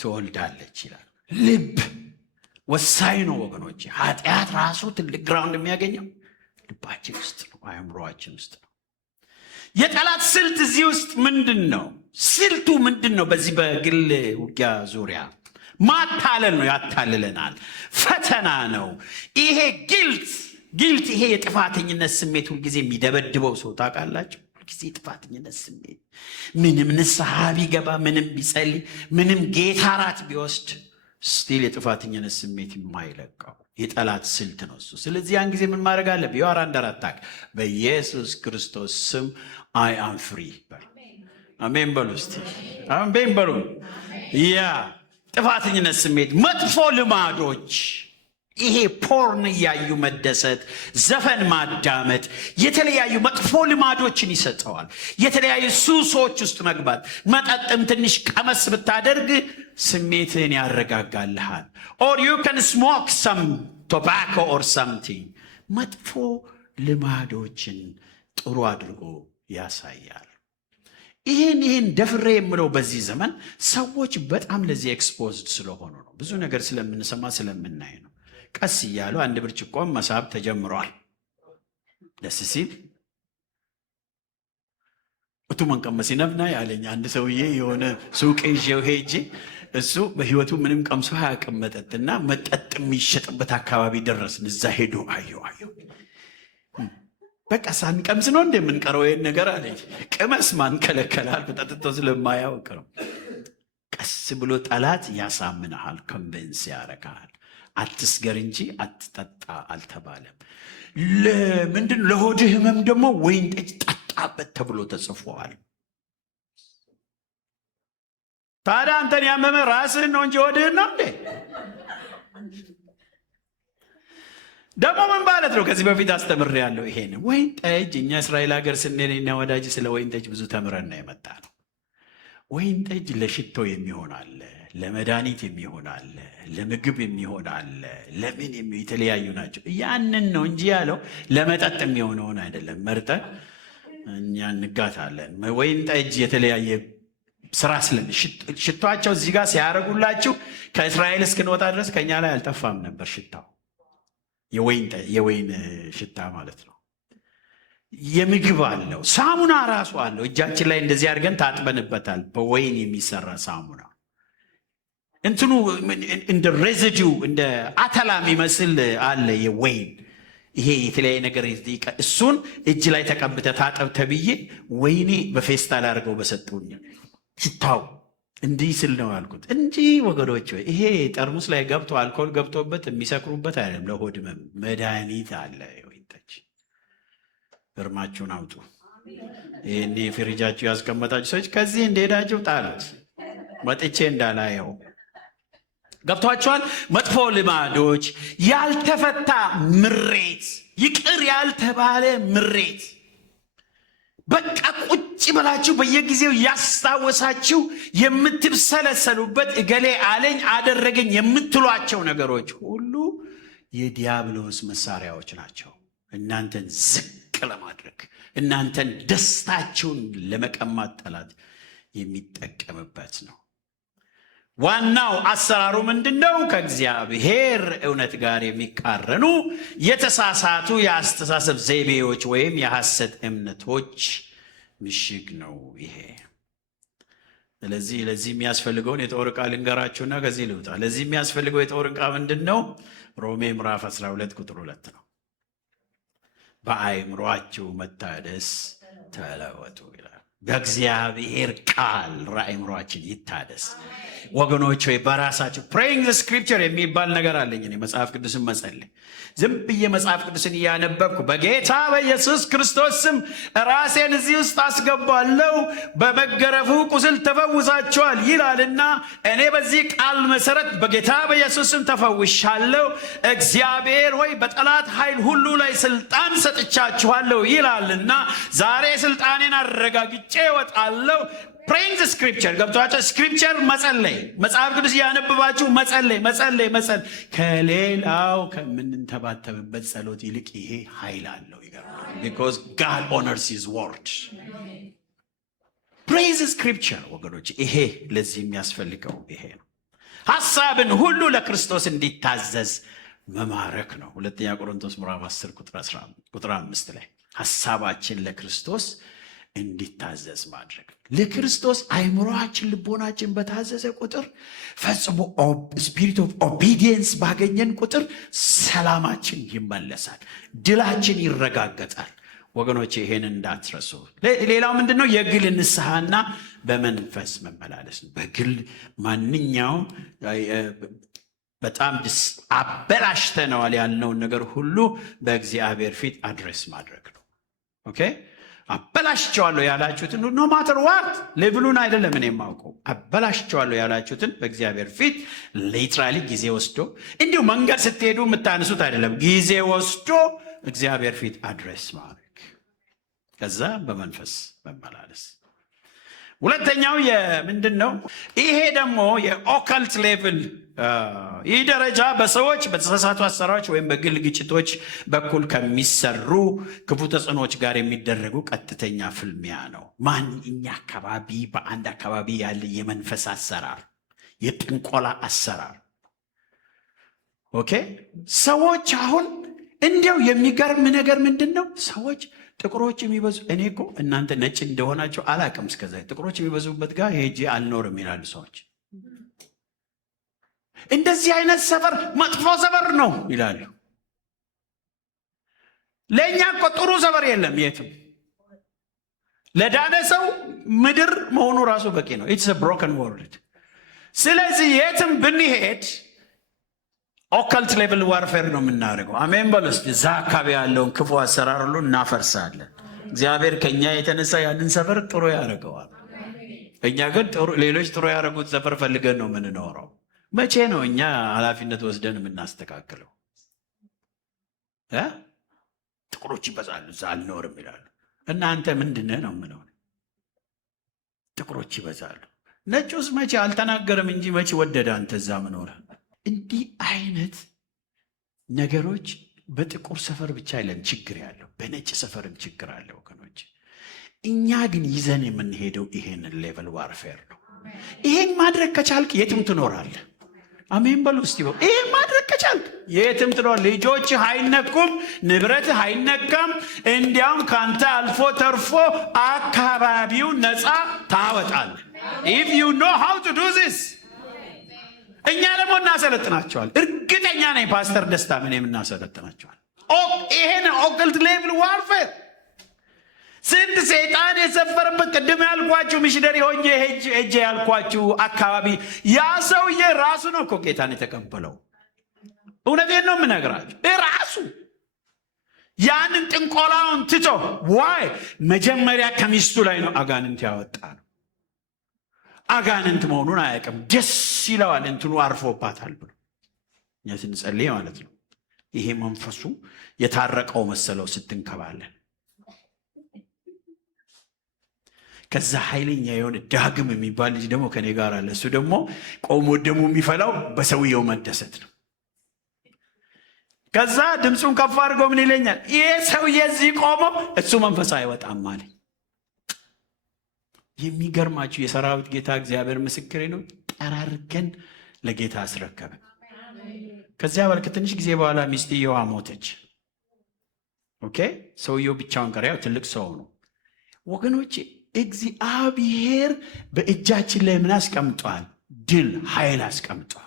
ትወልዳለች ይላል። ልብ ወሳኝ ነው ወገኖች። ኃጢአት ራሱ ትልቅ ግራውንድ የሚያገኘው ልባችን ውስጥ ነው፣ አእምሮአችን ውስጥ ነው። የጠላት ስልት እዚህ ውስጥ ምንድን ነው? ስልቱ ምንድን ነው? በዚህ በግል ውጊያ ዙሪያ ማታለል ነው፣ ያታልለናል። ፈተና ነው። ይሄ ጊልት ይሄ የጥፋተኝነት ስሜት ሁልጊዜ የሚደበድበው ሰው ታውቃላችሁ። ሁልጊዜ የጥፋተኝነት ስሜት ምንም ንስሐ ቢገባ፣ ምንም ቢጸልይ፣ ምንም ጌታ ራት ቢወስድ ስቲል የጥፋተኝነት ስሜት የማይለቀው የጠላት ስልት ነው እሱ። ስለዚህ ያን ጊዜ ምን ማድረግ አለብህ? ዮሐንስ 4:4 በኢየሱስ ክርስቶስ ስም አይ አም ፍሪ በል። አሜን በሉ እስቲ አሜን በሉ። ያ ጥፋተኝነት ስሜት፣ መጥፎ ልማዶች፣ ይሄ ፖርን እያዩ መደሰት፣ ዘፈን ማዳመጥ፣ የተለያዩ መጥፎ ልማዶችን ይሰጠዋል። የተለያዩ ሱሶች ውስጥ መግባት፣ መጠጥም ትንሽ ቀመስ ብታደርግ ስሜትን ያረጋጋልሃል። or you can smoke some tobacco or something። መጥፎ ልማዶችን ጥሩ አድርጎ ያሳያል። ይህን ደፍሬ የምለው በዚህ ዘመን ሰዎች በጣም ለዚህ ኤክስፖዝድ ስለሆኑ ነው። ብዙ ነገር ስለምንሰማ ስለምናይ ነው። ቀስ እያሉ አንድ ብርጭቆም መሳብ ተጀምሯል። ደስ ሲል እቱ መንቀመስ ይነብና ያለኝ አንድ ሰውዬ የሆነ ሱቅ ይዤው ሄጄ እሱ በህይወቱ ምንም ቀምሶ አያውቅም መጠጥና መጠጥ የሚሸጥበት አካባቢ ደረስን። እዛ ሄዶ አየው በቃ ሳንቀምስ ነው እንደምንቀረው ይሄን ነገር አለኝ። ቅመስ ማን ከለከላል? ጠጥቶ ስለማያውቅ ነው። ቀስ ብሎ ጠላት ያሳምናል፣ ኮንቪንስ ያረጋል። አትስገር እንጂ አትጠጣ አልተባለም። ለምንድን ለሆድ ህመም ደግሞ ወይን ጠጅ ጠጣበት ተብሎ ተጽፏል። ታዲያ አንተን ያመመ ራስህን ነው እንጂ ሆድህን ነው እንዴ? ደግሞ ምን ማለት ነው? ከዚህ በፊት አስተምሬያለሁ ይሄን ወይን ጠጅ። እኛ እስራኤል ሀገር ስንሄድ እና ወዳጅ ስለ ወይን ጠጅ ብዙ ተምረን ነው የመጣ ነው። ወይን ጠጅ ለሽቶ የሚሆን አለ፣ ለመድኃኒት የሚሆን አለ፣ ለምግብ የሚሆን አለ፣ ለምን የተለያዩ ናቸው። ያንን ነው እንጂ ያለው ለመጠጥ የሚሆነውን አይደለም። መርጠን እኛ እንጋታለን። ወይን ጠጅ የተለያየ ስራ ሽቷቸው እዚህ ጋር ሲያደርጉላችሁ ከእስራኤል እስክንወጣ ድረስ ከኛ ላይ አልጠፋም ነበር ሽታው። የወይን ሽታ ማለት ነው። የምግብ አለው፣ ሳሙና ራሱ አለው። እጃችን ላይ እንደዚህ አድርገን ታጥበንበታል። በወይን የሚሰራ ሳሙና እንትኑ እንደ ሬዚዲው እንደ አተላ የሚመስል አለ የወይን። ይሄ የተለያየ ነገር እሱን እጅ ላይ ተቀብተ ታጠብ ተብዬ ወይኔ በፌስታል አድርገው በሰጡኝ ሽታው እንዲህ ስል ነው ያልኩት እንጂ ወገኖች፣ ይሄ ጠርሙስ ላይ ገብቶ አልኮል ገብቶበት የሚሰክሩበት አይደለም። ለሆድ መድኃኒት አለ። ወይን ጠጅ እርማችሁን አውጡ። ይሄኔ ፍሪጃችሁ ያስቀመጣችሁ ሰዎች ከዚህ እንደሄዳችሁ ጣሉት፣ መጥቼ እንዳላየው። ገብቷችኋል? መጥፎ ልማዶች፣ ያልተፈታ ምሬት፣ ይቅር ያልተባለ ምሬት፣ በቃ ቁጭ ብላችሁ በየጊዜው ያስታወሳችሁ የምትብሰለሰሉበት እገሌ አለኝ አደረገኝ የምትሏቸው ነገሮች ሁሉ የዲያብሎስ መሳሪያዎች ናቸው። እናንተን ዝቅ ለማድረግ እናንተን ደስታችሁን ለመቀማት ጠላት የሚጠቀምበት ነው። ዋናው አሰራሩ ምንድነው? ከእግዚአብሔር እውነት ጋር የሚቃረኑ የተሳሳቱ የአስተሳሰብ ዘይቤዎች ወይም የሐሰት እምነቶች ምሽግ ነው ይሄ። ስለዚህ ለዚህ የሚያስፈልገውን የጦር ዕቃ ልንገራችሁና ከዚህ ልውጣ። ለዚህ የሚያስፈልገው የጦር ዕቃ ምንድነው? ሮሜ ምዕራፍ 12 ቁጥር 2 ነው። በአእምሮአችሁ መታደስ ተለወጡ ይላል። በእግዚአብሔር ቃል አእምሮአችን ይታደስ። ወገኖች ሆይ በራሳችሁ praying the scripture የሚባል ነገር አለኝ እኔ መጽሐፍ ቅዱስን መጸለይ። ዝም ብዬ መጽሐፍ ቅዱስን እያነበብኩ በጌታ በኢየሱስ ክርስቶስ ስም ራሴን እዚህ ውስጥ አስገባለሁ፣ በመገረፉ ቁስል ተፈውሳችኋል ይላልና እኔ በዚህ ቃል መሰረት በጌታ በኢየሱስ ስም ተፈውሻለሁ። እግዚአብሔር ሆይ በጠላት ኃይል ሁሉ ላይ ስልጣን ሰጥቻችኋለሁ ይላልና ዛሬ ስልጣኔን አረጋግጬ እወጣለሁ። praying the scripture ገብቷችሁ ስክሪፕቸር መጸለይ፣ መጽሐፍ ቅዱስ ያነብባችሁ መጸለይ። ከሌላው ከምንተባተብበት ጸሎት ይልቅ ይሄ ኃይል አለው። ይገርማል። because God honors his word. praise the scripture ወገኖች፣ ይሄ ለዚህ የሚያስፈልገው ይሄ ነው። ሐሳብን ሁሉ ለክርስቶስ እንዲታዘዝ መማረክ ነው። ሁለተኛ ቆሮንቶስ ምዕራፍ 10 ቁጥር 5 ላይ ሐሳባችን ለክርስቶስ እንዲታዘዝ ማድረግ። ለክርስቶስ አይምሮአችን ልቦናችን በታዘዘ ቁጥር ፈጽሞ ስፒሪት ኦፍ ኦቢዲየንስ ባገኘን ቁጥር ሰላማችን ይመለሳል፣ ድላችን ይረጋገጣል። ወገኖች ይሄን እንዳትረሱ። ሌላው ምንድነው? የግል ንስሐና በመንፈስ መመላለስ ነው። በግል ማንኛውም በጣም አበላሽተነዋል ያልነውን ነገር ሁሉ በእግዚአብሔር ፊት አድሬስ ማድረግ ነው። ኦኬ አበላሽቸዋለሁ ያላችሁትን ኖ ማተር ዋት ሌቭሉን አይደለም እኔ የማውቀው። አበላሽቸዋለሁ ያላችሁትን በእግዚአብሔር ፊት ሊትራሊ ጊዜ ወስዶ እንዲሁ መንገድ ስትሄዱ የምታነሱት አይደለም፣ ጊዜ ወስዶ እግዚአብሔር ፊት አድሬስ ማድረግ፣ ከዛ በመንፈስ መመላለስ። ሁለተኛው ምንድን ነው? ይሄ ደግሞ የኦካልት ሌቭል ይህ ደረጃ በሰዎች በተሳሳቱ አሰራሮች ወይም በግል ግጭቶች በኩል ከሚሰሩ ክፉ ተጽዕኖዎች ጋር የሚደረጉ ቀጥተኛ ፍልሚያ ነው። እኛ አካባቢ በአንድ አካባቢ ያለ የመንፈስ አሰራር፣ የጥንቆላ አሰራር። ኦኬ ሰዎች አሁን እንዲያው የሚገርም ነገር ምንድን ነው? ሰዎች ጥቁሮች የሚበዙ እኔ እኮ እናንተ ነጭ እንደሆናቸው አላቅም እስከዛ ጥቁሮች የሚበዙበት ጋር ሄጄ አልኖርም ይላሉ ሰዎች። እንደዚህ አይነት ሰፈር መጥፎ ሰፈር ነው ይላሉ። ለእኛ እኮ ጥሩ ሰፈር የለም የትም። ለዳነ ሰው ምድር መሆኑ ራሱ በቂ ነው። ኢትስ a broken world። ስለዚህ የትም ብንሄድ ኦካልት ሌቭል ዋርፌር ነው የምናደርገው። አሜን በሉስ። እዛ አካባቢ ያለውን ክፉ አሰራር ሁሉ እናፈርሳለን። እግዚአብሔር ከኛ የተነሳ ያንን ሰፈር ጥሩ ያደርገዋል። እኛ ግን ሌሎች ጥሩ ያደረጉት ሰፈር ፈልገን ነው የምንኖረው። መቼ ነው እኛ ኃላፊነት ወስደን የምናስተካክለው? ጥቁሮች ይበዛሉ እዛ አልኖርም ይላሉ። እናንተ ምንድነህ ነው የምለው? ጥቁሮች ይበዛሉ። ነጩስ መቼ አልተናገርም እንጂ መቼ ወደደ አንተ እዛ መኖር? እንዲህ አይነት ነገሮች በጥቁር ሰፈር ብቻ አይደለም ችግር ያለው፣ በነጭ ሰፈርም ችግር አለ ወገኖች። እኛ ግን ይዘን የምንሄደው ይሄንን ሌቨል ዋርፌር ነው። ይሄን ማድረግ ከቻልክ የትም ትኖራለህ። አሜን በሉ እስቲ። ይሄን ማድረግ ከቻልክ የትም ትኖራለህ። ልጆችህ አይነኩም፣ ንብረትህ አይነካም። እንዲያውም ካንተ አልፎ ተርፎ አካባቢው ነፃ ታወጣለህ። if you know how to do this እኛ ደግሞ እናሰለጥናቸዋል። እርግጠኛ ነኝ ፓስተር ደስታ ምን የምናሰለጥናቸዋል። ይሄን ኦክልት ሌቭል ዋርፌር ስንት ሰይጣን የሰፈረበት ቅድም ያልኳችሁ ሚሽነሪ ሆኜ ሄጄ ያልኳችሁ አካባቢ ያ ሰውዬ ራሱ ነው እኮ ጌታን የተቀበለው። እውነቴን ነው የምነግራችሁ። ራሱ ያንን ጥንቆላውን ትቶ ዋይ መጀመሪያ ከሚስቱ ላይ ነው አጋንንት ያወጣ ነው። አጋንንት መሆኑን አያውቅም። ደስ ይለዋል እንትኑ አርፎባታል ብሎ እኛ ስንጸልይ ማለት ነው። ይሄ መንፈሱ የታረቀው መሰለው ስትንከባለን። ከዛ ኃይለኛ የሆነ ዳግም የሚባል ልጅ ደግሞ ከኔ ጋር አለ። እሱ ደግሞ ቆሞ ደሙ የሚፈላው በሰውየው መደሰት ነው። ከዛ ድምፁን ከፍ አድርጎ ምን ይለኛል? ይሄ ሰውዬ እዚህ ቆሞ እሱ መንፈስ አይወጣም አለኝ። የሚገርማችሁ የሰራዊት ጌታ እግዚአብሔር ምስክሬ ነው። ጠራርገን ለጌታ አስረከበ። ከዚያ በኋላ ከትንሽ ጊዜ በኋላ ሚስትየዋ ሞተች። ኦኬ፣ ሰውየው ብቻውን ቀረ። ያው ትልቅ ሰው ነው ወገኖቼ። እግዚአብሔር በእጃችን ላይ ምን አስቀምጧል? ድል፣ ኃይል አስቀምጧል።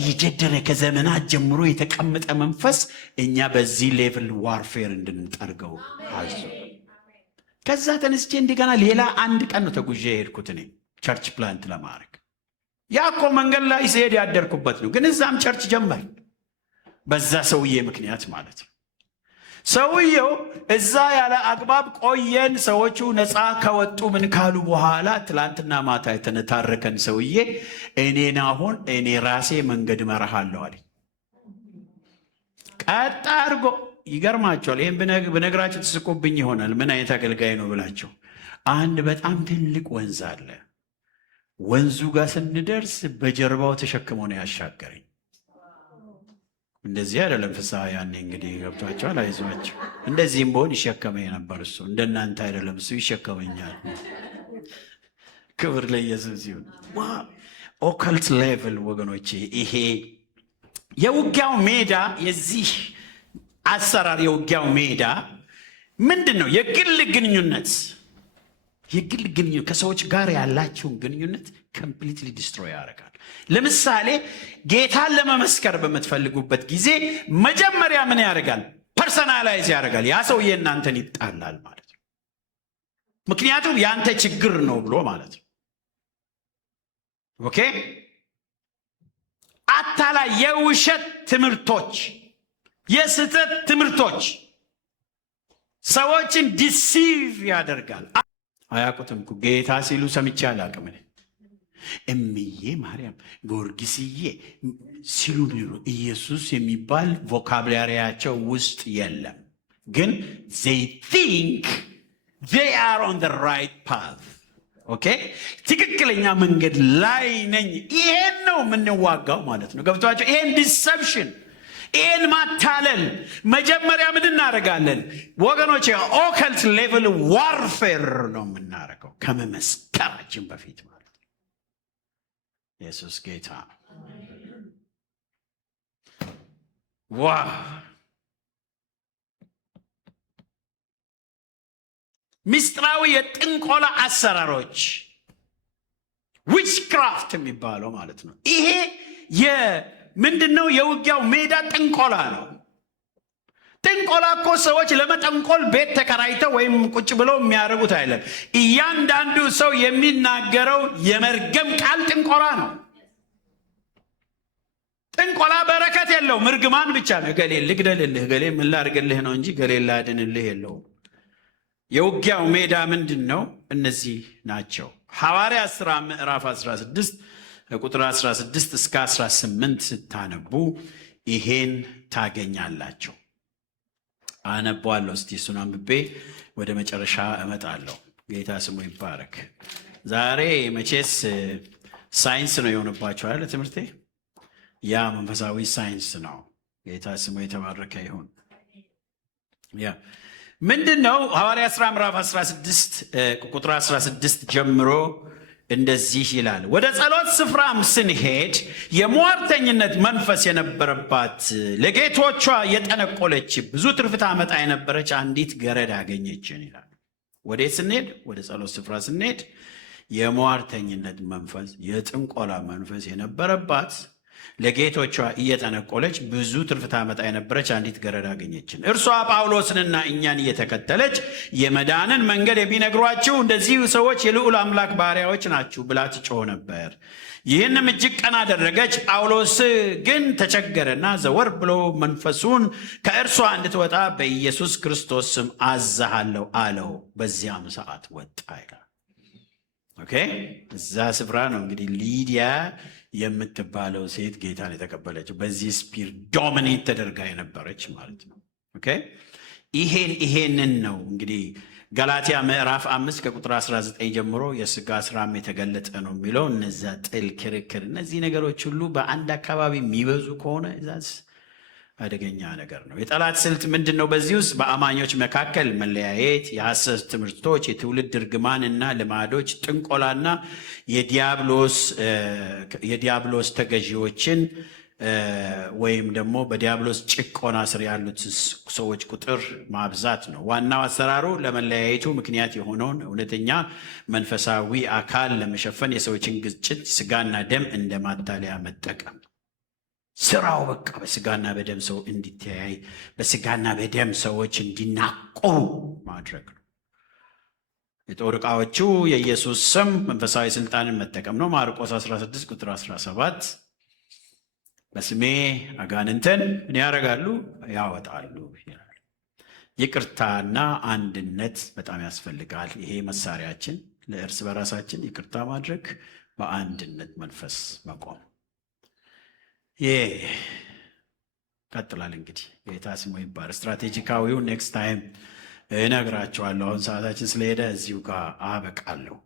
የጀደረ ከዘመናት ጀምሮ የተቀመጠ መንፈስ እኛ በዚህ ሌቭል ዋርፌር እንድንጠርገው አዞ። ከዛ ተነስቼ እንደገና ሌላ አንድ ቀን ነው ተጉዤ የሄድኩት እኔ ቸርች ፕላንት ለማድረግ። ያ እኮ መንገድ ላይ ሲሄድ ያደርኩበት ነው፣ ግን እዛም ቸርች ጀመር በዛ ሰውዬ ምክንያት ማለት ነው። ሰውየው እዛ ያለ አግባብ ቆየን። ሰዎቹ ነፃ ከወጡ ምን ካሉ በኋላ ትላንትና ማታ የተነታረከን ሰውዬ እኔን አሁን እኔ ራሴ መንገድ እመራሃለሁ አለኝ። ቀጥ አድርጎ ይገርማቸዋል። ይህም ብነግራቸው ትስቁብኝ ይሆናል። ምን አይነት አገልጋይ ነው ብላቸው። አንድ በጣም ትልቅ ወንዝ አለ። ወንዙ ጋር ስንደርስ በጀርባው ተሸክሞ ነው ያሻገረኝ። እንደዚህ አይደለም ፍስሐ፣ ያኔ እንግዲህ ገብቷቸዋል። አይዟቸው። እንደዚህም በሆን ይሸከመኝ ነበር እሱ። እንደናንተ አይደለም እሱ ይሸከመኛል። ክብር ለኢየሱስ ይሁን። ኦከልት ሌቭል ወገኖቼ፣ ይሄ የውጊያው ሜዳ፣ የዚህ አሰራር የውጊያው ሜዳ ምንድን ነው? የግል ግንኙነት ከሰዎች ጋር ያላቸውን ግንኙነት ኮምፕሊትሊ ዲስትሮይ ያደርጋል። ለምሳሌ ጌታን ለመመስከር በምትፈልጉበት ጊዜ መጀመሪያ ምን ያደርጋል? ፐርሰናላይዝ ያደርጋል። ያ ሰውዬ እናንተን ይጣላል ማለት ነው። ምክንያቱም ያንተ ችግር ነው ብሎ ማለት ነው። ኦኬ። አታላይ የውሸት ትምህርቶች፣ የስህተት ትምህርቶች ሰዎችን ዲሲቭ ያደርጋል። አያውቁትም እኮ ጌታ ሲሉ ሰምቼ አላውቅም። እምዬ ማርያም፣ ጊዮርጊስዬ ሲሉ ኢየሱስ የሚባል ቮካብላሪያቸው ውስጥ የለም። ግን they think they are on the right path። ኦኬ፣ ትክክለኛ መንገድ ላይ ነኝ። ይሄን ነው የምንዋጋው ማለት ነው። ገብቷቸው? ይሄን ዲሰፕሽን፣ ይሄን ማታለል መጀመሪያ ምን እናደርጋለን ወገኖች? ኦከልት ሌቭል ዋርፌር ነው የምናደርገው ከመመስከራችን በፊት ማለት ነው። ኢየሱስ ጌታ። ዋ ምስጢራዊ የጥንቆላ አሰራሮች ዊችክራፍት የሚባለው ማለት ነው። ይሄ ምንድነው? የውጊያው ሜዳ ጥንቆላ ነው። ጥንቆላ እኮ ሰዎች ለመጠንቆል ቤት ተከራይተው ወይም ቁጭ ብለው የሚያደርጉት አይደለም። እያንዳንዱ ሰው የሚናገረው የመርገም ቃል ጥንቆላ ነው። ጥንቆላ በረከት የለውም፣ እርግማን ብቻ ነው። ገሌ ልግደልልህ፣ ገሌ ምን ላድርግልህ ነው እንጂ ገሌ ላድንልህ የለውም። የውጊያው ሜዳ ምንድን ነው? እነዚህ ናቸው። ሐዋርያት ሥራ ምዕራፍ 16 ቁጥር 16 እስከ 18 ስታነቡ ይሄን ታገኛላቸው። አነባለሁ። እስቲ እሱን አንብቤ ወደ መጨረሻ እመጣለሁ። ጌታ ስሙ ይባረክ። ዛሬ መቼስ ሳይንስ ነው የሆነባቸዋል ትምህርቴ። ያ መንፈሳዊ ሳይንስ ነው። ጌታ ስሙ የተባረከ ይሁን። ያ ምንድን ነው? ሐዋርያት ሥራ ምዕራፍ 16 ቁጥር 16 ጀምሮ እንደዚህ ይላል። ወደ ጸሎት ስፍራም ስንሄድ የሟርተኝነት መንፈስ የነበረባት ለጌቶቿ የጠነቆለች ብዙ ትርፍ ታመጣ የነበረች አንዲት ገረድ አገኘችን ይላል። ወዴት ስንሄድ? ወደ ጸሎት ስፍራ ስንሄድ የሟርተኝነት መንፈስ፣ የጥንቆላ መንፈስ የነበረባት ለጌቶቿ እየጠነቆለች ብዙ ትርፍ ታመጣ የነበረች አንዲት ገረድ አገኘችን። እርሷ ጳውሎስንና እኛን እየተከተለች የመዳንን መንገድ የሚነግሯችሁ እንደዚህ ሰዎች የልዑል አምላክ ባሪያዎች ናችሁ ብላ ትጮህ ነበር። ይህንም እጅግ ቀን አደረገች። ጳውሎስ ግን ተቸገረና ዘወር ብሎ መንፈሱን ከእርሷ እንድትወጣ በኢየሱስ ክርስቶስ ስም አዝሃለሁ አለው። በዚያም ሰዓት ወጣ ይላል። ኦኬ፣ እዛ ስፍራ ነው እንግዲህ ሊዲያ የምትባለው ሴት ጌታን የተቀበለችው። በዚህ ስፒሪት ዶሚኔት ተደርጋ የነበረች ማለት ነው። ኦኬ፣ ይሄንን ነው እንግዲህ ገላትያ ምዕራፍ 5 ከቁጥር 19 ጀምሮ የሥጋ ስራም የተገለጠ ነው የሚለው። እነዛ ጥል፣ ክርክር፣ እነዚህ ነገሮች ሁሉ በአንድ አካባቢ የሚበዙ ከሆነ አደገኛ ነገር ነው። የጠላት ስልት ምንድነው? በዚህ ውስጥ በአማኞች መካከል መለያየት፣ የሐሰት ትምህርቶች፣ የትውልድ እርግማን እና ልማዶች፣ ጥንቆላና የዲያብሎስ ተገዢዎችን ወይም ደግሞ በዲያብሎስ ጭቆና ስር ያሉት ሰዎች ቁጥር ማብዛት ነው። ዋናው አሰራሩ ለመለያየቱ ምክንያት የሆነውን እውነተኛ መንፈሳዊ አካል ለመሸፈን የሰዎችን ግጭት ስጋና ደም እንደ ማታለያ መጠቀም። ስራው በቃ በስጋና በደም ሰው እንዲተያይ፣ በስጋና በደም ሰዎች እንዲናቆሩ ማድረግ ነው። የጦር ዕቃዎቹ የኢየሱስ ስም መንፈሳዊ ስልጣንን መጠቀም ነው። ማርቆስ 16 ቁጥር 17 በስሜ አጋንንትን ምን ያደርጋሉ? ያወጣሉ ይላል። ይቅርታና አንድነት በጣም ያስፈልጋል። ይሄ መሳሪያችን፣ ለእርስ በራሳችን ይቅርታ ማድረግ፣ በአንድነት መንፈስ መቆም። ቀጥላል እንግዲህ ጌታ ስሙ ይባረክ። ስትራቴጂካዊው ኔክስት ታይም እነግራቸዋለሁ። አሁን ሰዓታችን ስለሄደ እዚሁ ጋር አበቃለሁ።